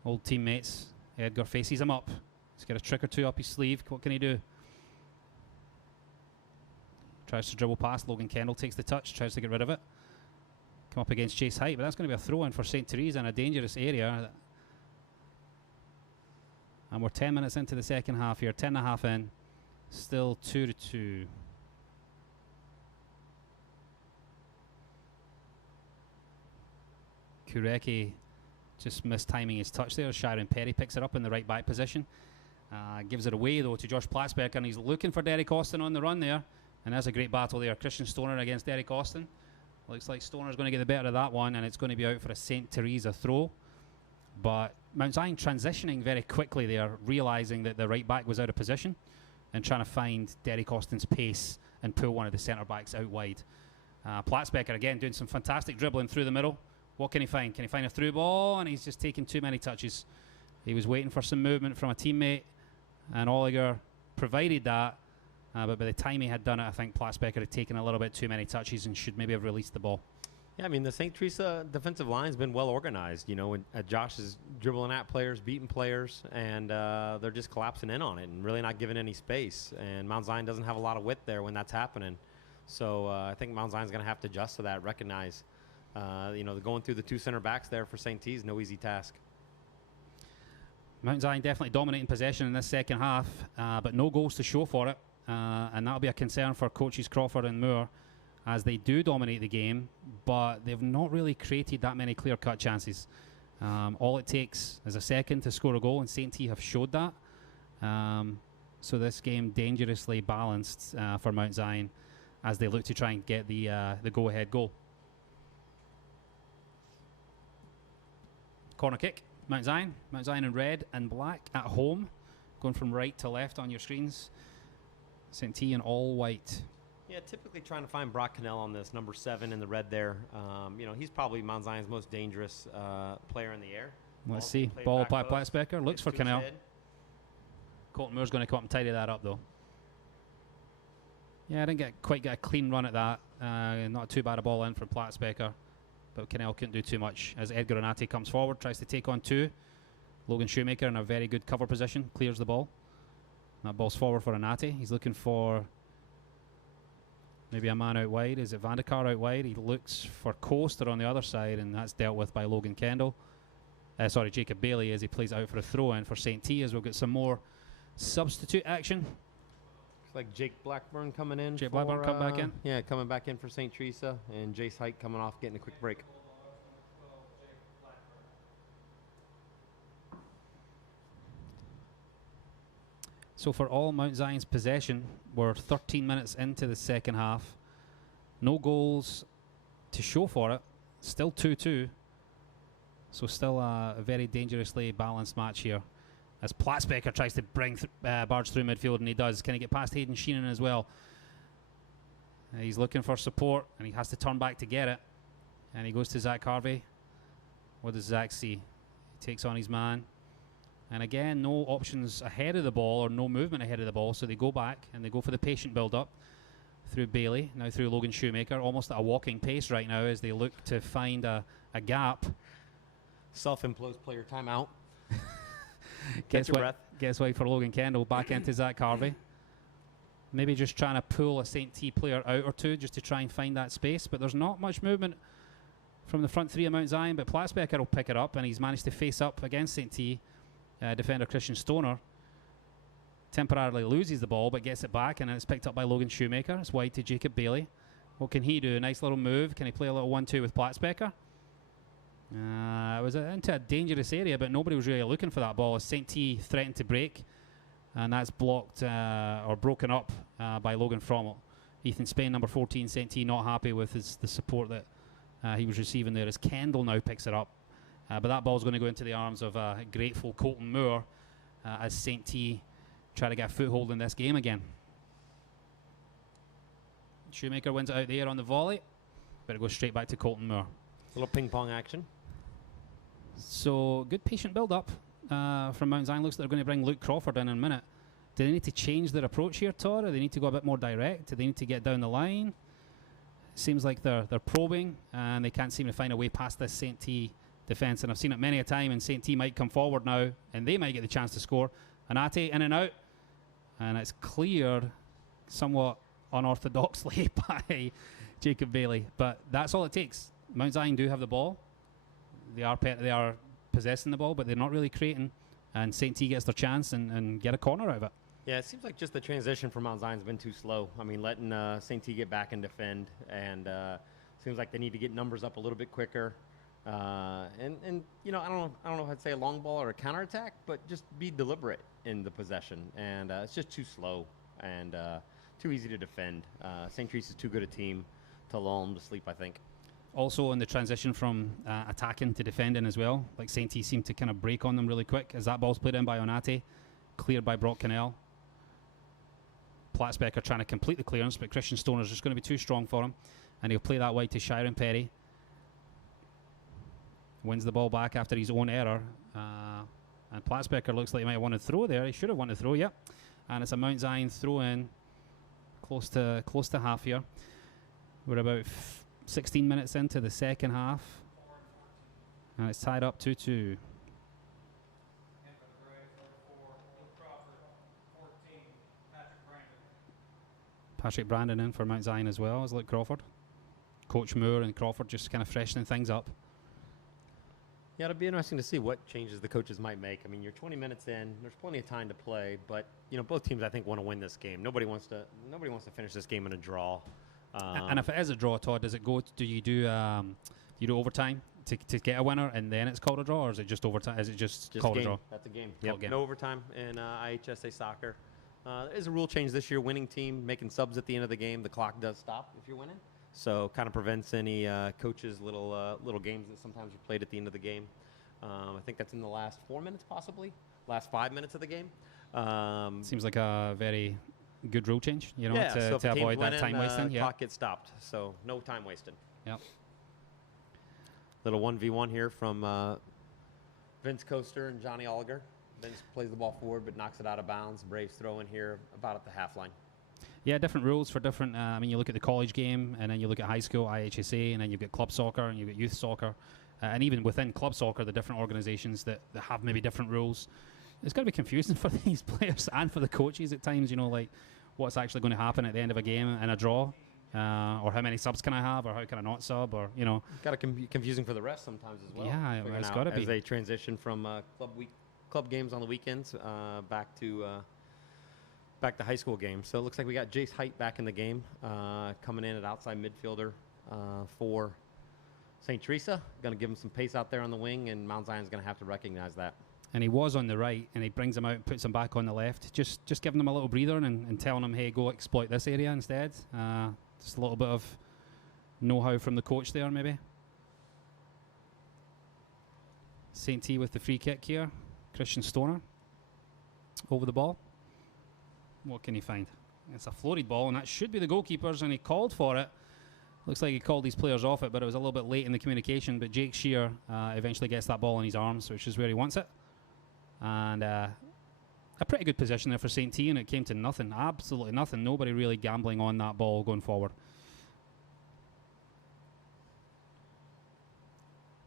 Old teammates. Edgar faces him up. He's got a trick or two up his sleeve. What can he do? Tries to dribble past. Logan Kendall takes the touch. Tries to get rid of it. Come up against Jace Height. But that's going to be a throw-in for St. Teresa in a dangerous area. And we're 10 minutes into the second half here. 10.5 in. Still 2-2. Kureki just mistiming his touch there. Sharon Perry picks it up in the right back position. Gives it away though to Josh Platzbecker, and he's looking for Derek Austin on the run there. And that's a great battle there. Christian Stoner against Derek Austin. Looks like Stoner's going to get the better of that one, and it's going to be out for a St. Teresa throw. But Mount Zion transitioning very quickly there, realising that the right back was out of position and trying to find Derek Austin's pace and pull one of the centre backs out wide. Platzbecker again doing some fantastic dribbling through the middle. What can he find? Can he find a through ball? And he's just taking too many touches. He was waiting for some movement from a teammate, and Oliger provided that. But by the time he had done it, I think Platzbecker had taken a little bit too many touches and should maybe have released the ball. Yeah, I mean, the St. Teresa defensive line's been well organized. When Josh is dribbling at players, beating players, and they're just collapsing in on it and really not giving any space. And Mount Zion doesn't have a lot of width there when that's happening. So I think Mount Zion's going to have to adjust to that, recognize, going through the 2 center backs there for St. T is no easy task. Mount Zion definitely dominating possession in this second half, but no goals to show for it. And that'll be a concern for coaches Crawford and Moore, as they do dominate the game, but they've not really created that many clear-cut chances. All it takes is a second to score a goal, and St. T have showed that. So this game dangerously balanced for Mount Zion as they look to try and get the go-ahead goal. Corner kick, Mount Zion in red and black at home, going from right to left on your screens. St. T in all white. Yeah, typically trying to find Brock Cannell on this, number 7 in the red there. He's probably Mount Zion's most dangerous player in the air. Let's see. Ball by Platzbecker. Looks for Cannell. Colton Moore's going to come up and tidy that up, though. Yeah, I didn't quite get a clean run at that. Not too bad a ball in for Platzbecker. But Cannell couldn't do too much as Edgar Renate comes forward, tries to take on 2. Logan Shoemaker in a very good cover position, clears the ball. That ball's forward for Renate. He's looking for maybe a man out wide. Is it Vandekar out wide? He looks for Coaster on the other side, and that's dealt with by Logan Kendall. Jacob Bailey, as he plays out for a throw-in for St. T, as we'll get some more substitute action. Looks like Jake Blackburn coming in. Jake Blackburn coming back in? Yeah, coming back in for St. Teresa, and Jace Height coming off, getting a quick break. So for all Mount Zion's possession, we're 13 minutes into the second half. No goals to show for it. Still 2-2. So still a very dangerously balanced match here. As Platzbecker tries to bring barge through midfield, and he does. Can he get past Hayden Sheenan as well? He's looking for support, and he has to turn back to get it. And he goes to Zach Harvey. What does Zach see? He takes on his man. And again, no options ahead of the ball or no movement ahead of the ball. So they go back and they go for the patient build-up through Bailey, now through Logan Shoemaker, almost at a walking pace right now as they look to find a gap. Self-imposed player timeout. Gets wide for Logan Kendall, back into Zach Harvey. Maybe just trying to pull a St. T player out or two just to try and find that space. But there's not much movement from the front 3 of Mount Zion. But Platzbecker will pick it up, and he's managed to face up against St. T. Defender Christian Stoner temporarily loses the ball but gets it back, and it's picked up by Logan Shoemaker. It's wide to Jacob Bailey. What can he do? A nice little move. Can he play a little 1-2 with Platzbecker? It was into a dangerous area, but nobody was really looking for that ball as St. T threatened to break, and that's blocked or broken up by Logan Frommel. Ethan Spain, number 14, St. T not happy with the support that he was receiving there as Kendall now picks it up But that ball's going to go into the arms of grateful Colton Moore as St. T try to get a foothold in this game again. Shoemaker wins it out there on the volley, but it goes straight back to Colton Moore. A little ping pong action. So good patient build up from Mount Zion. Looks like they're going to bring Luke Crawford in a minute. Do they need to change their approach here, Todd? Or they need to go a bit more direct? Do they need to get down the line? Seems like they're probing and they can't seem to find a way past this St. T defence. And I've seen it many a time, and St. T might come forward now and they might get the chance to score. Anate in and out, and it's cleared somewhat unorthodoxly by Jacob Bailey. But that's all it takes. Mount Zion do have the ball. They are possessing the ball, but they're not really creating. And St. T gets their chance and get a corner out of it. Yeah, it seems like just the transition from Mount Zion's been too slow. I mean, letting St. T get back and defend, and seems like they need to get numbers up a little bit quicker. And you know, I don't know if I'd say a long ball or a counterattack, but just be deliberate in the possession. And it's just too slow and too easy to defend. St. Teresa's too good a team to lull them to sleep, I think. Also in the transition from attacking to defending as well, like St. T seemed to kind of break on them really quick as that ball's played in by Onate, cleared by Brock Cannell. Platzbecker trying to complete the clearance, but Christian Stoner's just going to be too strong for him, and he'll play that wide to Shiren Perry. Wins the ball back after his own error, and Platzbecker looks like he might have wanted to throw there. He should have wanted to throw, yep. And it's a Mount Zion throw in, close to half here. We're about 16 minutes into the second half, and it's tied up 2-2. Patrick Brandon in for Mount Zion as well as Luke Crawford. Coach Moore and Crawford just kind of freshening things up. Yeah, it'll be interesting to see what changes the coaches might make. I mean, you're 20 minutes in. There's plenty of time to play, but you know, both teams I think want to win this game. Nobody wants to finish this game in a draw. And if it is a draw, Todd, does it go? Do you do overtime to get a winner and then it's called a draw, or is it just overtime? Is it just called game. a draw? That's a game. Yep. No overtime in IHSA soccer. There is a rule change this year. Winning team making subs at the end of the game. The clock does stop if you're winning, so kind of prevents any coaches' little games that sometimes you played at the end of the game. I think that's in the last 4 minutes, possibly last 5 minutes of the game. Seems like a very good rule change, you know, yeah, so to avoid that time wasting. Yeah, clock gets stopped, so no time wasted. Yep. Little 1v1 here from Vince Coaster and Johnny Oliger. Vince plays the ball forward but knocks it out of bounds. Braves throw in here about at the half line. Yeah, different rules for different. I mean, you look at the college game, and then you look at high school IHSA, and then you've got club soccer, and you've got youth soccer, and even within club soccer, the different organisations that have maybe different rules. It's going to be confusing for these players and for the coaches at times. You know, like what's actually going to happen at the end of a game in a draw, or how many subs can I have, or how can I not sub, or you know. Got to be confusing for the rest sometimes as well. Yeah, it's got to be. As they transition from club games on the weekends back to high school games. So it looks like we got Jace Height back in the game, coming in at outside midfielder for St. Teresa. Going to give him some pace out there on the wing, and Mount Zion's going to have to recognize that. And he was on the right, and he brings him out and puts him back on the left. Just giving him a little breather and telling him, hey, go exploit this area instead. Just a little bit of know-how from the coach there, maybe. St. T with the free kick here. Christian Stoner over the ball. What can he find? It's a floated ball, and that should be the goalkeeper's, and he called for it. Looks like he called these players off it, but it was a little bit late in the communication. But Jake Shear eventually gets that ball in his arms, which is where he wants it. And a pretty good position there for St. T, and it came to nothing, absolutely nothing. Nobody really gambling on that ball going forward.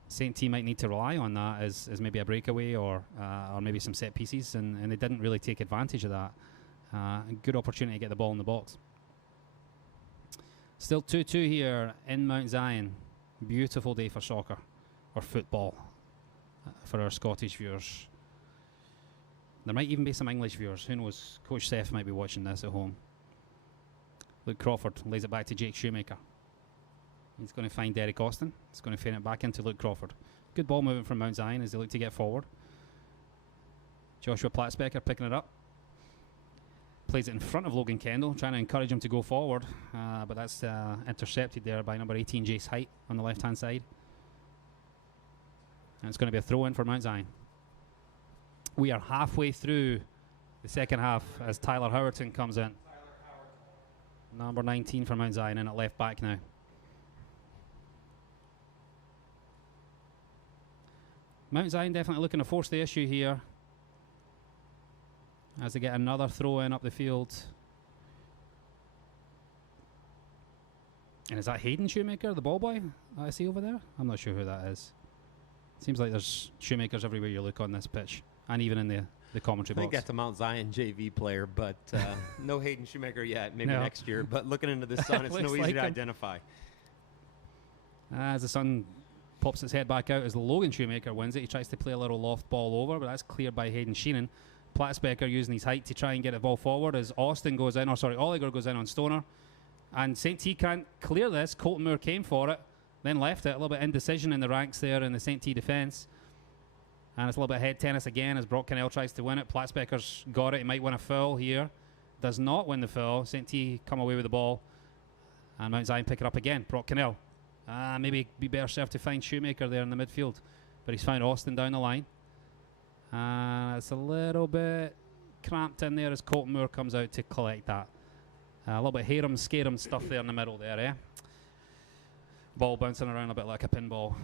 St. T might need to rely on that as maybe a breakaway or maybe some set pieces, and they didn't really take advantage of that. A good opportunity to get the ball in the box. Still 2-2 here in Mount Zion. Beautiful day for soccer, or football, for our Scottish viewers. There might even be some English viewers. Who knows? Coach Seth might be watching this at home. Luke Crawford lays it back to Jake Shoemaker. He's going to find Derek Austin. He's going to feed it back into Luke Crawford. Good ball movement from Mount Zion as they look to get forward. Joshua Platzbecker picking it up. Plays it in front of Logan Kendall, trying to encourage him to go forward. But that's intercepted there by number 18, Jace Height, on the left-hand side. And it's going to be a throw-in for Mount Zion. We are halfway through the second half as Tyler Howerton comes in. Number 19 for Mount Zion in at left back now. Mount Zion definitely looking to force the issue here as they get another throw-in up the field. And is that Hayden Shoemaker, the ball boy that I see over there? I'm not sure who that is. Seems like there's Shoemakers everywhere you look on this pitch, and even in the commentary box. I think that's a Mount Zion JV player, but no Hayden Shoemaker yet. Maybe next year. But looking into the sun, it's no easy to identify. As the sun pops its head back out as Logan Shoemaker wins it, he tries to play a little loft ball over, but that's cleared by Hayden Sheenan. Platzbecker using his height to try and get the ball forward as Oliger goes in on Stoner. And St. T can't clear this. Colton Moore came for it, then left it. A little bit indecision in the ranks there in the St. T defence. And it's a little bit head tennis again as Brock Cannell tries to win it. Platzbecker's got it. He might win a foul here. Does not win the foul. St. T come away with the ball. And Mount Zion pick it up again. Brock Cannell. Maybe be better served to find Shoemaker there in the midfield. But he's found Austin down the line. It's a little bit cramped in there as Colton Moore comes out to collect that. A little bit harem scarum stuff there in the middle there, eh? Ball bouncing around a bit like a pinball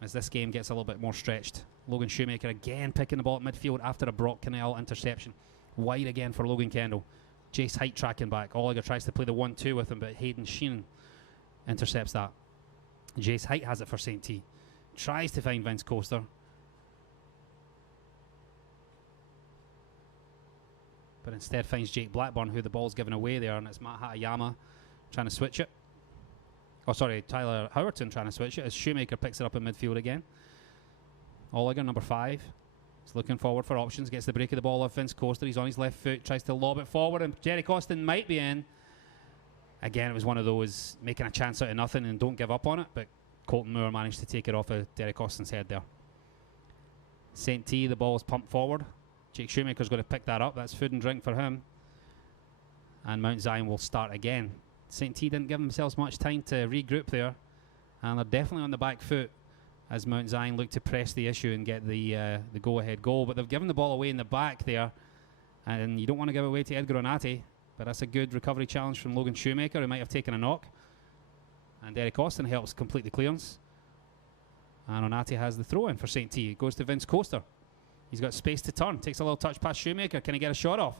as this game gets a little bit more stretched. Logan Shoemaker again picking the ball at midfield after a Brock Cannell interception. Wide again for Logan Kendall. Jace Height tracking back. Oliger tries to play the 1-2 with him, but Hayden Sheen intercepts that. Jace Height has it for St. T. Tries to find Vince Coaster. But instead finds Jake Blackburn, who the ball's given away there, and it's Matt Hatayama trying to switch it. Tyler Howerton trying to switch it as Shoemaker picks it up in midfield again. Oliger, number 5, is looking forward for options, gets the break of the ball off Vince Coaster. He's on his left foot, tries to lob it forward, and Derek Austin might be in. Again, it was one of those making a chance out of nothing and don't give up on it, but Colton Moore managed to take it off of Derek Austin's head there. St. T, the ball is pumped forward. Jake Shoemaker's going to pick that up. That's food and drink for him. And Mount Zion will start again. St. T didn't give themselves much time to regroup there. And they're definitely on the back foot as Mount Zion look to press the issue and get the go-ahead goal. But they've given the ball away in the back there. And you don't want to give it away to Edgar Onati. But that's a good recovery challenge from Logan Shoemaker, who might have taken a knock. And Derek Austin helps complete the clearance. And Onati has the throw-in for St. T. It goes to Vince Coaster. He's got space to turn. Takes a little touch past Shoemaker. Can he get a shot off?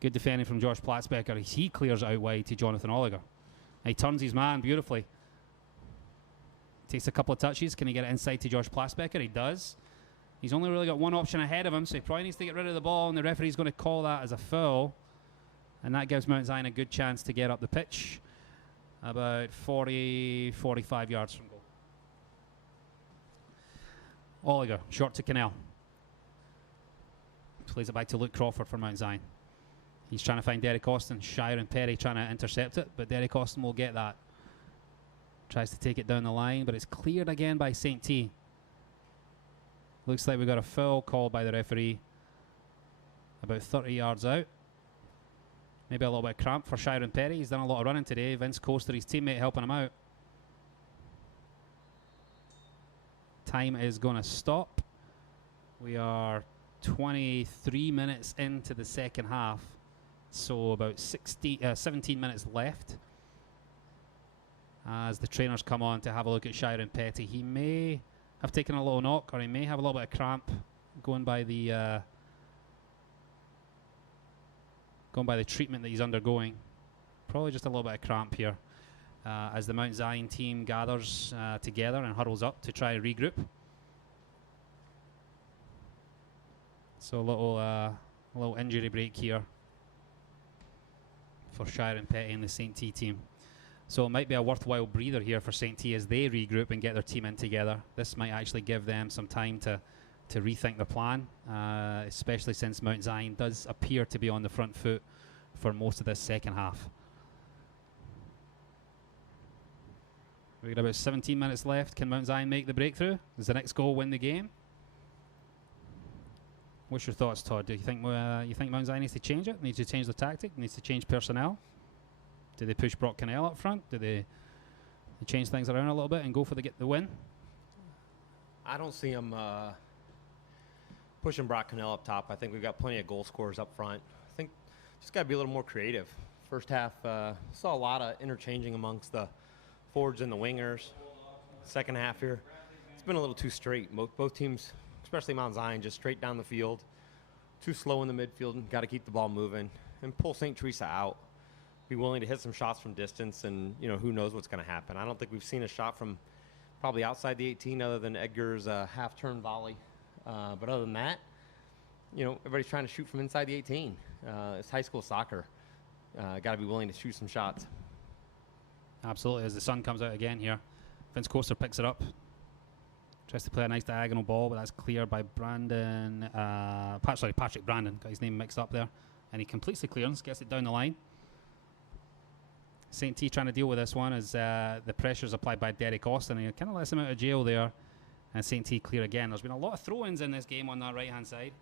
Good defending from Josh Platzbecker. He clears it out wide to Jonathan Oliger. He turns his man beautifully. Takes a couple of touches. Can he get it inside to Josh Platzbecker? He does. He's only really got one option ahead of him, so he probably needs to get rid of the ball, and the referee's going to call that as a foul. And that gives Mount Zion a good chance to get up the pitch. About 40, 45 yards from goal. Oliger, short to Cannell. Plays it back to Luke Crawford for Mount Zion. He's trying to find Derek Austin. Shire and Perry trying to intercept it, but Derek Austin will get that. Tries to take it down the line, but it's cleared again by St. T. Looks like we got a foul called by the referee about 30 yards out. Maybe a little bit cramp for Shire and Perry. He's done a lot of running today. Vince Coaster, his teammate, helping him out. Time is going to stop. We are 23 minutes into the second half, so about 17 minutes left as the trainers come on to have a look at Shire and Petty. He may have taken a little knock, or he may have a little bit of cramp going by the treatment that he's undergoing. Probably just a little bit of cramp here as the Mount Zion team gathers together and huddles up to try and regroup. So a little injury break here for Shire and Petty and the St. T team. So it might be a worthwhile breather here for St. T as they regroup and get their team in together. This might actually give them some time to rethink their plan, especially since Mount Zion does appear to be on the front foot for most of this second half. We've got about 17 minutes left. Can Mount Zion make the breakthrough? Does the next goal win the game? What's your thoughts, Todd? Do you think Mount Zion needs to change it? Needs to change the tactic? Needs to change personnel? Do they push Brock Cannell up front? Do they change things around a little bit and go for get the win? I don't see them pushing Brock Cannell up top. I think we've got plenty of goal scorers up front. I think just got to be a little more creative. First half, saw a lot of interchanging amongst the forwards and the wingers. Second half here, it's been a little too straight. Both teams, especially Mount Zion, just straight down the field. Too slow in the midfield, and got to keep the ball moving and pull St. Teresa out. Be willing to hit some shots from distance, and who knows what's going to happen. I don't think we've seen a shot from probably outside the 18 other than Edgar's half-turn volley. But other than that, everybody's trying to shoot from inside the 18. It's high school soccer. Got to be willing to shoot some shots. Absolutely. As the sun comes out again here, Vince Coaster picks it up. Tries to play a nice diagonal ball, but that's cleared by Brandon. Patrick Brandon. Got his name mixed up there. And he completes the clearance, gets it down the line. St. T trying to deal with this one as the pressure's applied by Derek Austin. And he kind of lets him out of jail there. And St. T clear again. There's been a lot of throw-ins in this game on that right-hand side.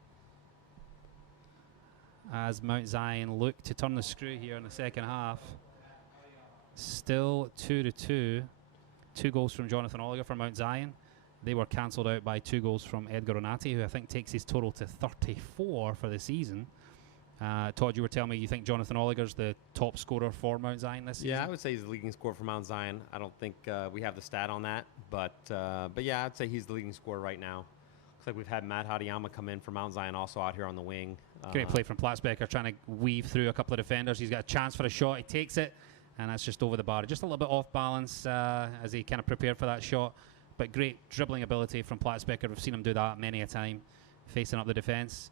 As Mount Zion look to turn the screw here in the second half. Still 2-2. 2 goals from Jonathan Oliger for Mount Zion. They were cancelled out by 2 goals from Edgar Onati, who I think takes his total to 34 for the season. Todd, you were telling me you think Jonathan Oliger's the top scorer for Mount Zion this season? Yeah, I would say he's the leading scorer for Mount Zion. I don't think we have the stat on that, but yeah, I'd say he's the leading scorer right now. Looks like we've had Matt Hadayama come in for Mount Zion also out here on the wing. Great play from Platzbecker, trying to weave through a couple of defenders. He's got a chance for a shot. He takes it, and that's just over the bar. Just a little bit off balance as he kind of prepared for that shot, but great dribbling ability from Platzbecker. We've seen him do that many a time, facing up the defence.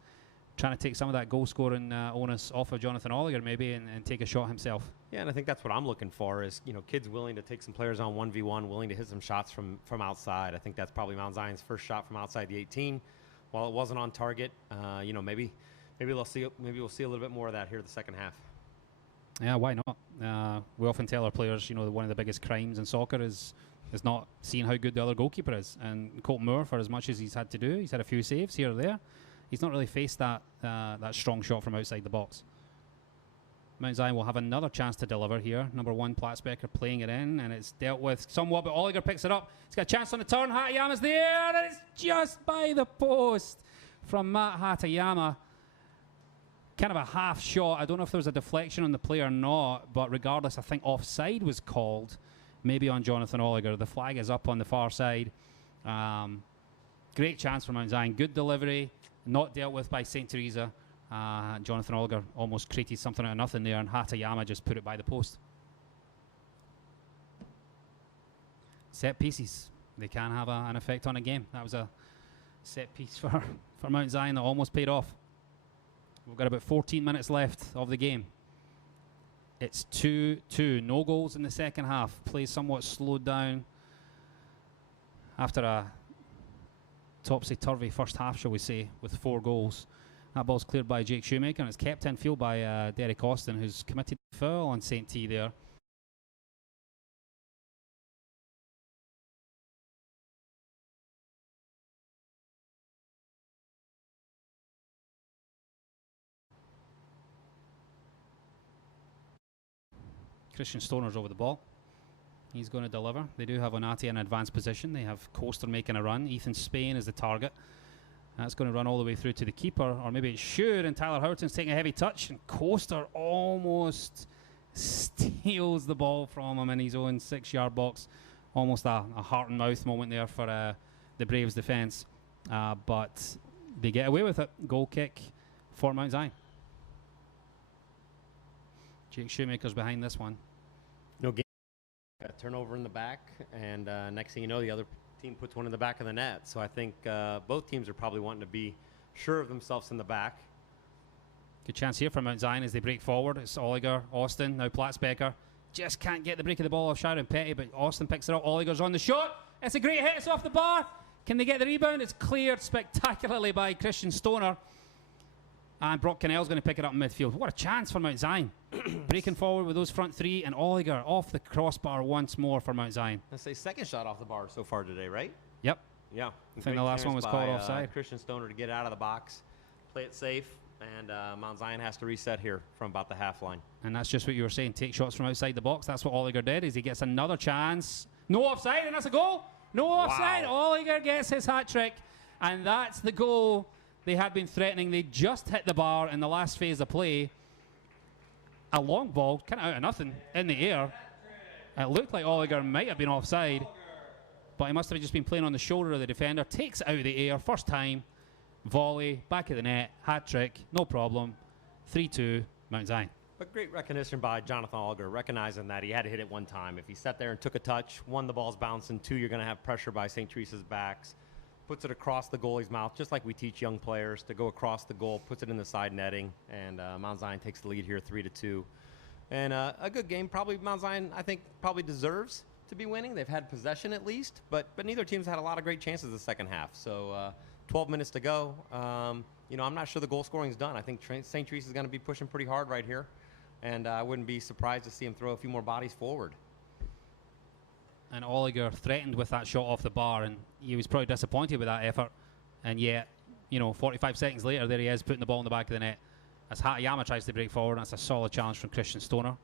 Trying to take some of that goal-scoring onus off of Jonathan Oliger maybe and take a shot himself. Yeah, and I think that's what I'm looking for is, kids willing to take some players on 1v1, willing to hit some shots from outside. I think that's probably Mount Zion's first shot from outside the 18. While it wasn't on target, maybe we'll see a little bit more of that here the second half. Yeah, why not? We often tell our players, one of the biggest crimes in soccer is not seeing how good the other goalkeeper is. And Colton Moore, for as much as he's had to do, he's had a few saves here or there. He's not really faced that strong shot from outside the box. Mount Zion will have another chance to deliver here. Number 1, Platzbecker playing it in, and it's dealt with somewhat, but Oliger picks it up. He's got a chance on the turn. Hatayama's there, and it's just by the post from Matt Hatayama. Kind of a half shot. I don't know if there was a deflection on the play or not, but regardless, I think offside was called, maybe on Jonathan Oliger. The flag is up on the far side. Great chance for Mount Zion. Good delivery. Not dealt with by St. Teresa. Jonathan Oliger almost created something out of nothing there, and Hatayama just put it by the post. Set pieces. They can have an effect on a game. That was a set piece for Mount Zion that almost paid off. We've got about 14 minutes left of the game. It's 2-2. No goals in the second half. Play somewhat slowed down after a topsy-turvy first half, shall we say, with 4 goals. That ball's cleared by Jake Shoemaker, and it's kept in field by Derek Austin, who's committed a foul on St. T there. Christian Stoner's over the ball. He's going to deliver. They do have Onati in advanced position. They have Coaster making a run. Ethan Spain is the target. That's going to run all the way through to the keeper, or maybe it should, and Tyler Howerton's taking a heavy touch, and Coaster almost steals the ball from him in his own 6-yard box. Almost a heart and mouth moment there for the Braves defence. But they get away with it. Goal kick for Mount Zion. Jake Shoemaker's behind this one. No game. A turnover in the back, and next thing you know, the other team puts one in the back of the net. So I think both teams are probably wanting to be sure of themselves in the back. Good chance here for Mount Zion as they break forward. It's Oliger, Austin, now Platzbecker. Just can't get the break of the ball off Sharon Petty, but Austin picks it up. Oliger's on the shot. It's a great hit. It's off the bar. Can they get the rebound? It's cleared spectacularly by Christian Stoner. And Brock Cannell's going to pick it up in midfield. What a chance for Mount Zion. Breaking forward with those front 3, and Oliger off the crossbar once more for Mount Zion. Let's say second shot off the bar so far today, right? Yep. Yeah. I think the last one was called offside. Christian Stoner to get out of the box, play it safe, and Mount Zion has to reset here from about the half line. And that's just what you were saying. Take shots from outside the box. That's what Oliger did, is he gets another chance. No offside, and that's a goal. No offside. Wow. Oliger gets his hat trick, and that's the goal they had been threatening. They just hit the bar in the last phase of play. A long ball, kind of out of nothing, in the air. It looked like Oliger might have been offside, but he must have just been playing on the shoulder of the defender. Takes it out of the air, first time, volley, back of the net, hat trick, no problem. 3-2, Mount Zion. But great recognition by Jonathan Oliger, recognizing that he had to hit it one time. If he sat there and took a touch, one, the ball's bouncing, two, you're going to have pressure by St. Teresa's backs. Puts it across the goalie's mouth, just like we teach young players to go across the goal, puts it in the side netting, and Mount Zion takes the lead here 3-2. And a good game. Probably Mount Zion, I think, probably deserves to be winning. They've had possession at least, but neither team's had a lot of great chances the second half. So 12 minutes to go. I'm not sure the goal scoring's done. I think St. Teresa's going to be pushing pretty hard right here, and I wouldn't be surprised to see him throw a few more bodies forward. And Oliger threatened with that shot off the bar, and he was probably disappointed with that effort. And yet, 45 seconds later, there he is putting the ball in the back of the net. As Hatayama tries to break forward, that's a solid challenge from Christian Stoner.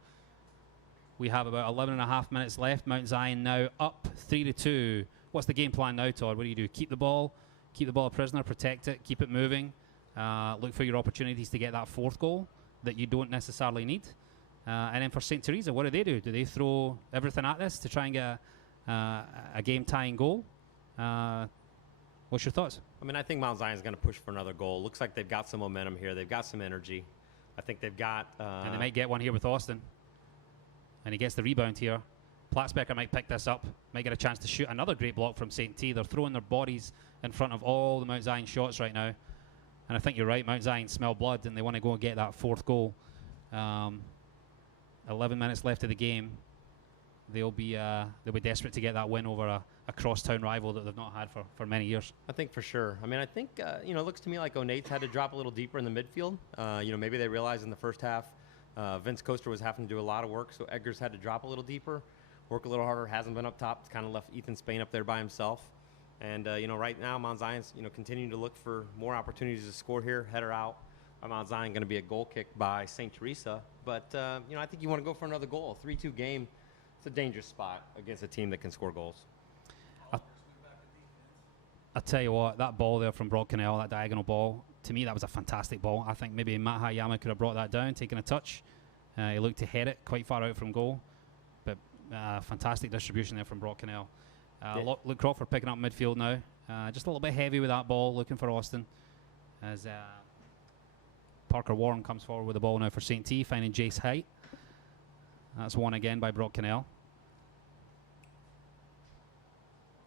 We have about 11 and a half minutes left. Mount Zion now up 3-2. What's the game plan now, Todd? What do you do? Keep the ball a prisoner, protect it, keep it moving. Look for your opportunities to get that fourth goal that you don't necessarily need. And then for St. Teresa, what do? Do they throw everything at this to try and get a game-tying goal? What's your thoughts? I think Mount Zion's going to push for another goal. Looks like they've got some momentum here. They've got some energy. I think they've got... and they might get one here with Austin. And he gets the rebound here. Platzbecker might pick this up, might get a chance to shoot another great block from St. T. They're throwing their bodies in front of all the Mount Zion shots right now. And I think you're right, Mount Zion smell blood, and they want to go and get that fourth goal. 11 minutes left of the game. They'll be desperate to get that win over a cross-town rival that they've not had for many years. I think for sure. I think, it looks to me like Onate's had to drop a little deeper in the midfield. Maybe they realized in the first half Vince Coaster was having to do a lot of work, so Edgar's had to drop a little deeper, work a little harder, hasn't been up top. It's kind of left Ethan Spain up there by himself. And, right now, Mount Zion's, continuing to look for more opportunities to score here, header out. Mount Zion going to be a goal kick by St. Teresa. But, I think you want to go for another goal. A 3-2 game, it's a dangerous spot against a team that can score goals. I'll tell you what, that ball there from Brock Cannell, that diagonal ball, to me that was a fantastic ball. I think maybe Matt Hayama could have brought that down, taken a touch. He looked to head it quite far out from goal. But fantastic distribution there from Brock Cannell. Luke Crawford picking up midfield now. Just a little bit heavy with that ball, looking for Austin. As Parker Warren comes forward with the ball now for St. T, finding Jace Height. That's won again by Brock Cannell.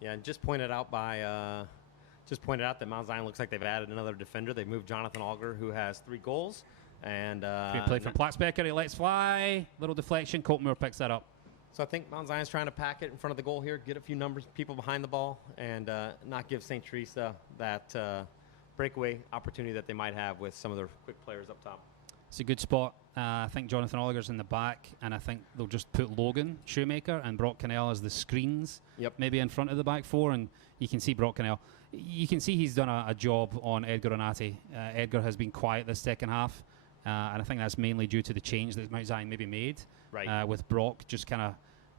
Yeah, and just pointed out that Mount Zion looks like they've added another defender. They've moved Jonathan Auger, who has 3 goals. And great play from Platzbecker. He lets fly. Little deflection. Coltmoor picks that up. So I think Mount Zion's trying to pack it in front of the goal here, get a few people behind the ball, and not give St. Teresa that breakaway opportunity that they might have with some of their quick players up top. It's a good spot. I think Jonathan Oliger's in the back, and I think they'll just put Logan Shoemaker and Brock Cannell as the screens, maybe in front of the back four, and you can see Brock Cannell. You can see he's done a job on Edgar Renati. Edgar has been quiet this second half, and I think that's mainly due to the change that Mount Zion maybe made, with Brock just kind of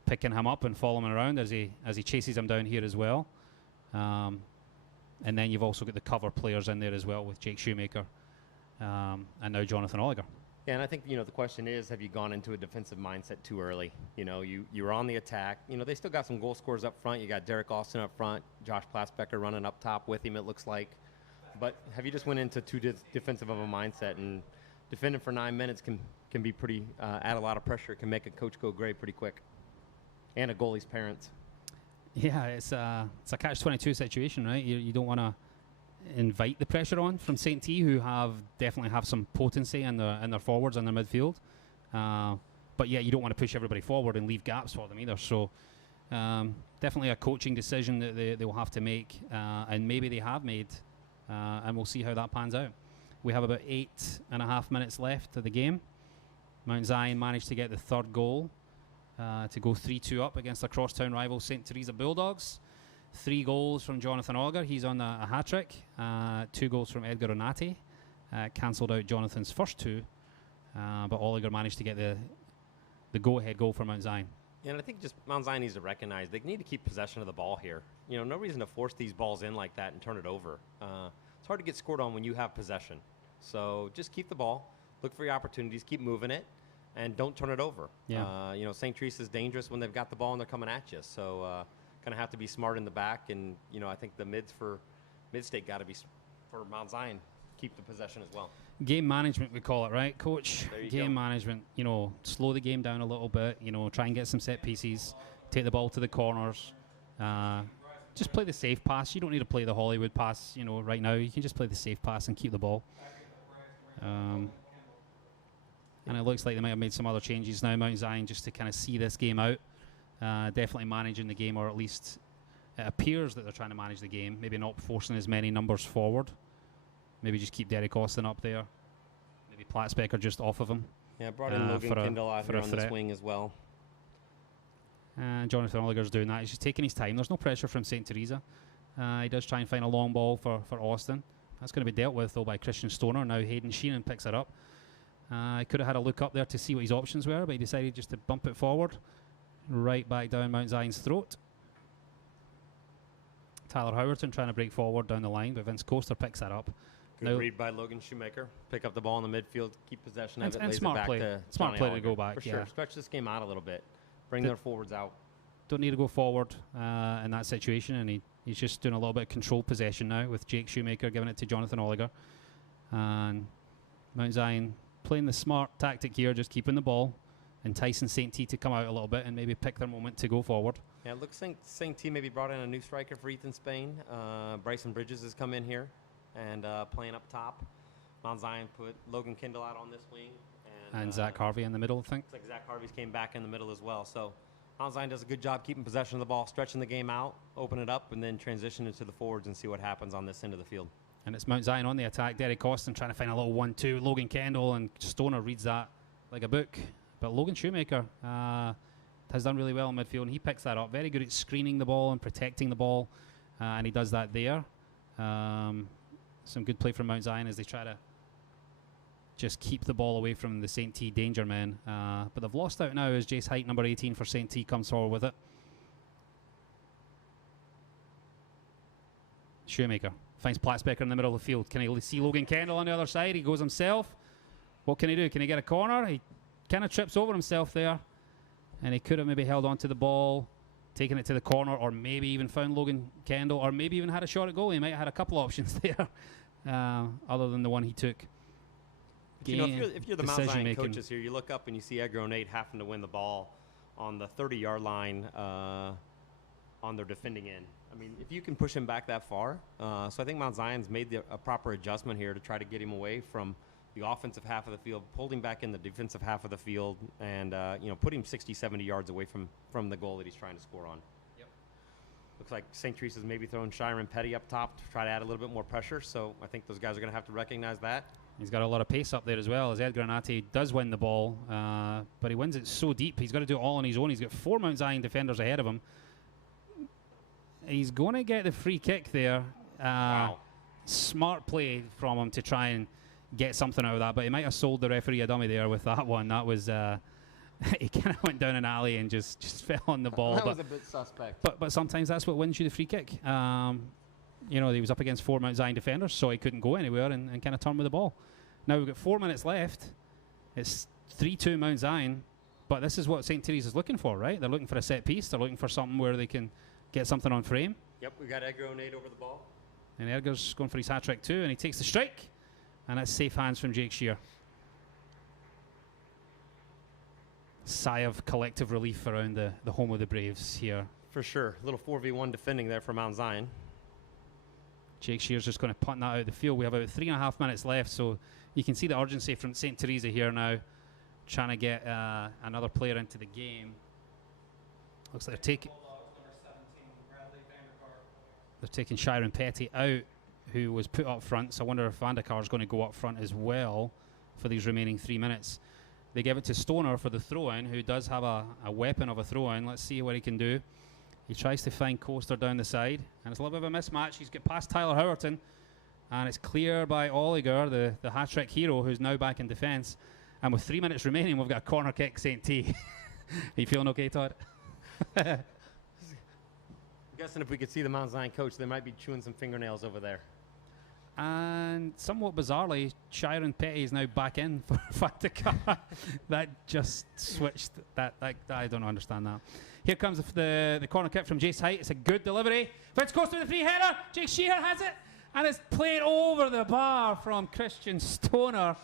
picking him up and following him around as he chases him down here as well. And then you've also got the cover players in there as well with Jake Shoemaker and now Jonathan Oliger. Yeah, and I think, the question is, have you gone into a defensive mindset too early? You're on the attack. They still got some goal scorers up front. You got Derek Austin up front, Josh Platzbecker running up top with him, it looks like. But have you just went into too defensive of a mindset? And defending for 9 minutes can be pretty, add a lot of pressure. It can make a coach go gray pretty quick. And a goalie's parents. Yeah, it's a catch-22 situation, right? You don't want to invite the pressure on from St. T, who definitely have some potency in their forwards and their midfield. But yeah, you don't want to push everybody forward and leave gaps for them either. So definitely a coaching decision that they will have to make, and maybe they have made, and we'll see how that pans out. We have about 8.5 minutes left of the game. Mount Zion managed to get the third goal to go 3-2 up against a crosstown rival, St. Teresa Bulldogs. 3 goals from Jonathan Auger. He's on a hat-trick. 2 goals from Edgar Renati. Cancelled out Jonathan's first 2. But Oliger managed to get the go-ahead goal for Mount Zion. And I think just Mount Zion needs to recognize they need to keep possession of the ball here. No reason to force these balls in like that and turn it over. It's hard to get scored on when you have possession. So just keep the ball, look for your opportunities, keep moving it, and don't turn it over. Yeah. St. Teresa's dangerous when they've got the ball and they're coming at you. So kind of have to be smart in the back. And, I think the mids for Mid-State got to be, for Mount Zion, keep the possession as well. Game management, we call it, right, Coach? There you Game go. management, slow the game down a little bit, try and get some set pieces, take the ball to the corners. Just play the safe pass. You don't need to play the Hollywood pass, right now. You can just play the safe pass and keep the ball. And it looks like they might have made some other changes now, Mount Zion, just to kind of see this game out. Definitely managing the game, or at least it appears that they're trying to manage the game. Maybe not forcing as many numbers forward. Maybe just keep Derek Austin up there. Maybe Platzbecker just off of him. Yeah, brought in Logan Kindle out here on the swing as well. And Jonathan Oliger's doing that. He's just taking his time. There's no pressure from St. Teresa. He does try and find a long ball for Austin. That's going to be dealt with, though, by Christian Stoner. Now Hayden Sheenan picks it up. He could have had a look up there to see what his options were, but he decided just to bump it forward. Right back down Mount Zion's throat. Tyler Howerton trying to break forward down the line, but Vince Coaster picks that up. Good read by Logan Shoemaker. Pick up the ball in the midfield, keep possession of it, and lays smart it back play. to Smart Johnny play Oliver. to go back, For sure. yeah. Stretch this game out a little bit. Bring their forwards out. Don't need to go forward in that situation, and he's just doing a little bit of controlled possession now with Jake Shoemaker giving it to Jonathan Oliger. And Mount Zion playing the smart tactic here, just keeping the ball, enticing St. T to come out a little bit and maybe pick their moment to go forward. Yeah, it looks like St. T maybe brought in a new striker for Ethan Spain. Bryson Bridges has come in here and playing up top. Mount Zion put Logan Kindle out on this wing. And Zach Harvey in the middle, I think. Looks like Zach Harvey's came back in the middle as well. So Mount Zion does a good job keeping possession of the ball, stretching the game out, open it up, and then transition into the forwards and see what happens on this end of the field. And it's Mount Zion on the attack. Derek Austin trying to find a little 1-2. Logan Kendall, and Stoner reads that like a book. But Logan Shoemaker has done really well in midfield, and he picks that up. Very good at screening the ball and protecting the ball, and he does that there. Some good play from Mount Zion as they try to just keep the ball away from the St. T danger men. But they've lost out now as Jace Height, number 18 for St. T, comes forward with it. Shoemaker finds Platzbecker in the middle of the field. Can he see Logan Kendall on the other side? He goes himself. What can he do? Can he get a corner? He kind of trips over himself there. And he could have maybe held on to the ball, taken it to the corner, or maybe even found Logan Kendall, or maybe even had a shot at goal. He might have had a couple options there, other than the one he took. But if you're the Mount Zion coaches here, you look up and you see Edgar O'Neill having to win the ball on the 30-yard line on their defending end. I mean, if you can push him back that far. So I think Mount Zion's made a proper adjustment here to try to get him away from the offensive half of the field, pulled him back in the defensive half of the field, and put him 60, 70 yards away from the goal that he's trying to score on. Yep. Looks like St. Teresa's maybe throwing Shiren Petty up top to try to add a little bit more pressure, so I think those guys are going to have to recognize that. He's got a lot of pace up there as well, as Ed Granati does win the ball, but he wins it so deep. He's got to do it all on his own. He's got 4 Mount Zion defenders ahead of him. He's going to get the free kick there. Wow. Smart play from him to try and get something out of that, but he might have sold the referee a dummy there with that one. That was he kind of went down an alley and just fell on the ball. That was a bit suspect. But sometimes that's what wins you the free kick. He was up against 4 Mount Zion defenders, so he couldn't go anywhere and kind of turn with the ball. Now we've got 4 minutes left. It's 3-2 Mount Zion, but this is what St. Teresa's looking for, right? They're looking for a set piece. They're looking for something where they can get something on frame. Yep, we got Edgar O'Neill over the ball. And Edgar's going for his hat-trick too, and he takes the strike. And that's safe hands from Jake Shear. Sigh of collective relief around the home of the Braves here. For sure. A little 4v1 defending there for Mount Zion. Jake Shear's just going to punt that out of the field. We have about 3.5 minutes left, so you can see the urgency from St. Teresa here now, trying to get another player into the game. Looks like they're taking Shiren Petty out, who was put up front. So I wonder if Vandekar is going to go up front as well for these remaining 3 minutes. They give it to Stoner for the throw-in, who does have a weapon of a throw-in. Let's see what he can do. He tries to find Coaster down the side, and it's a little bit of a mismatch. He's got past Tyler Howerton, and it's clear by Oliger, the hat-trick hero, who's now back in defence. And with 3 minutes remaining, we've got a corner kick, St. T. Are you feeling okay, Todd? I'm guessing if we could see the Mount Zion coach, they might be chewing some fingernails over there. And somewhat bizarrely, Sharon Petty is now back in for Fatica. That just switched. That I don't understand that. Here comes the corner kick from Jace Height. It's a good delivery. Vince goes to the free header. Jake Shear has it. And it's played over the bar from Christian Stoner.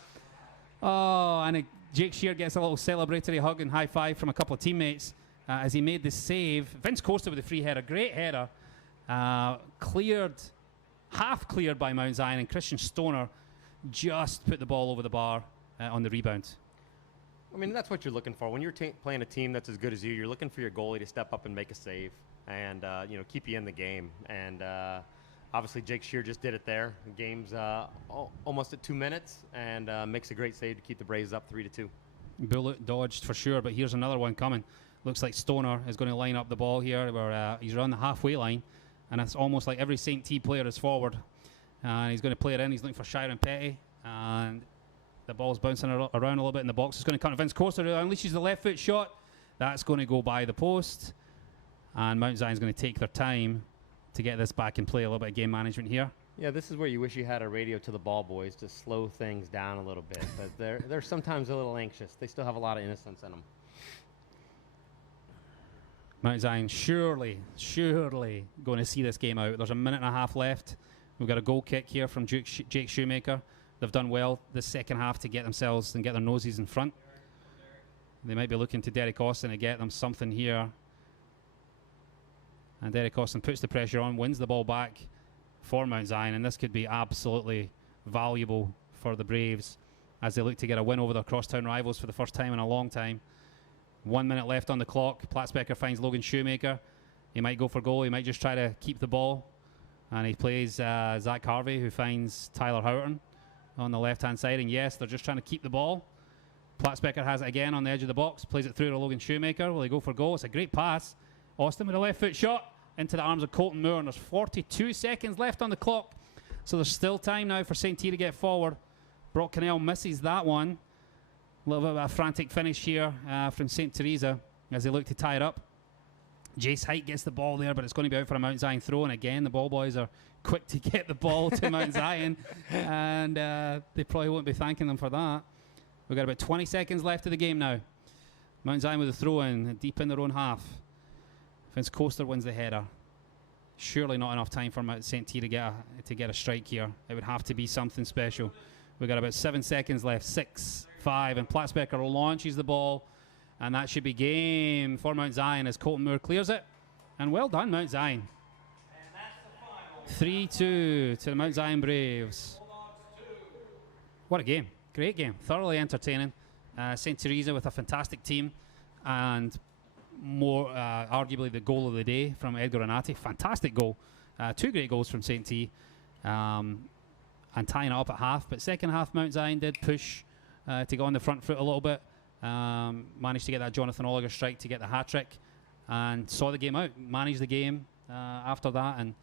Oh, and Jake Shear gets a little celebratory hug and high five from a couple of teammates as he made the save. Vince Costa with the free header. Great header. Half cleared by Mount Zion, and Christian Stoner just put the ball over the bar on the rebound. I mean, that's what you're looking for. When you're playing a team that's as good as you're looking for your goalie to step up and make a save and, keep you in the game. And obviously Jake Shear just did it there. The game's almost at 2 minutes and makes a great save to keep the Braves up 3-2. Bullet dodged for sure, but here's another one coming. Looks like Stoner is going to line up the ball here where he's around the halfway line. And it's almost like every St. T player is forward. And he's going to play it in. He's looking for Sharon Petty. And the ball's bouncing around a little bit in the box. It's going to come to Vince Costa, who unleashes the left foot shot. That's going to go by the post. And Mount Zion's going to take their time to get this back and play a little bit of game management here. Yeah, this is where you wish you had a radio to the ball boys to slow things down a little bit. But they're sometimes a little anxious. They still have a lot of innocence in them. Mount Zion surely going to see this game out. There's a minute and a half left. We've got a goal kick here from Jake Shoemaker. They've done well this second half to get themselves and get their noses in front. They might be looking to Derek Austin to get them something here. And Derek Austin puts the pressure on, wins the ball back for Mount Zion, and this could be absolutely valuable for the Braves as they look to get a win over their crosstown rivals for the first time in a long time. 1 minute left on the clock. Platzbecker finds Logan Shoemaker. He might go for goal. He might just try to keep the ball. And he plays Zach Harvey, who finds Tyler Houghton on the left-hand side. And yes, they're just trying to keep the ball. Platzbecker has it again on the edge of the box. Plays it through to Logan Shoemaker. Will he go for goal? It's a great pass. Austin with a left foot shot into the arms of Colton Moore. And there's 42 seconds left on the clock. So there's still time now for St. T to get forward. Brock Cannell misses that one. A little bit of a frantic finish here from St. Teresa as they look to tie it up. Jace Height gets the ball there, but it's going to be out for a Mount Zion throw. And again, the ball boys are quick to get the ball to Mount Zion. And they probably won't be thanking them for that. We've got about 20 seconds left of the game now. Mount Zion with a throw in deep in their own half. Vince Coaster wins the header. Surely not enough time for St. T to get a strike here. It would have to be something special. We've got about 7 seconds left. 6, 5, and Platzbecker launches the ball, and that should be game for Mount Zion as Colton Moore clears it. And well done, Mount Zion. 3-2 to the Mount Zion Braves. What a game. Great game. Thoroughly entertaining. St. Teresa with a fantastic team, and more arguably the goal of the day from Edgar Renati. Fantastic goal. 2 great goals from St. T. And tying it up at half. But second half, Mount Zion did push to go on the front foot a little bit. Managed to get that Jonathan Oliger strike to get the hat-trick. And saw the game out. Managed the game after that and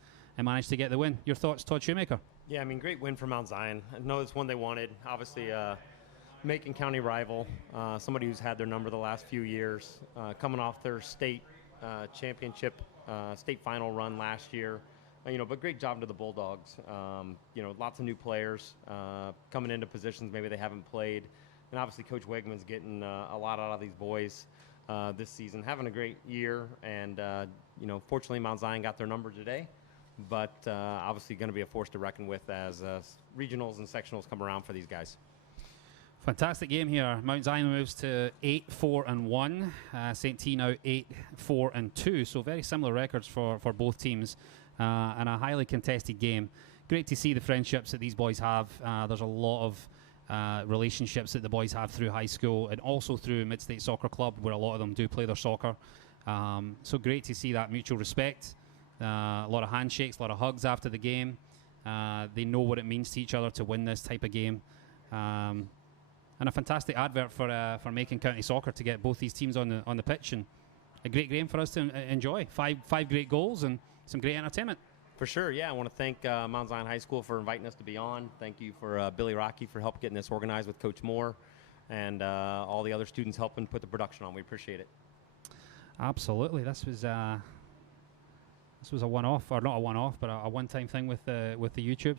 managed to get the win. Your thoughts, Todd Shoemaker? Yeah, I mean, great win for Mount Zion. I know it's one they wanted. Obviously, Macon County rival. Somebody who's had their number the last few years. Coming off their state championship, state final run last year. But great job to the Bulldogs. Lots of new players coming into positions maybe they haven't played. And obviously Coach Wegman's getting a lot out of these boys this season, having a great year. And, fortunately Mount Zion got their number today. But obviously going to be a force to reckon with as regionals and sectionals come around for these guys. Fantastic game here. Mount Zion moves to 8-4-1. St. T now 8-4-2. So very similar records for both teams. And a highly contested game. Great to see the friendships that these boys have. There's a lot of relationships that the boys have through high school and also through Mid-State Soccer Club, where a lot of them do play their soccer. So great to see that mutual respect. A lot of handshakes, a lot of hugs after the game. They know what it means to each other to win this type of game. And a fantastic advert for Macon County Soccer to get both these teams on the pitch, and a great game for us to enjoy. Five great goals and some great entertainment. For sure, yeah. I want to thank Mount Zion High School for inviting us to be on. Thank you for Billy Rocky for help getting this organized with Coach Moore, and all the other students helping put the production on. We appreciate it. Absolutely. This was a one-off, or not a one-off, but a one-time thing with the YouTube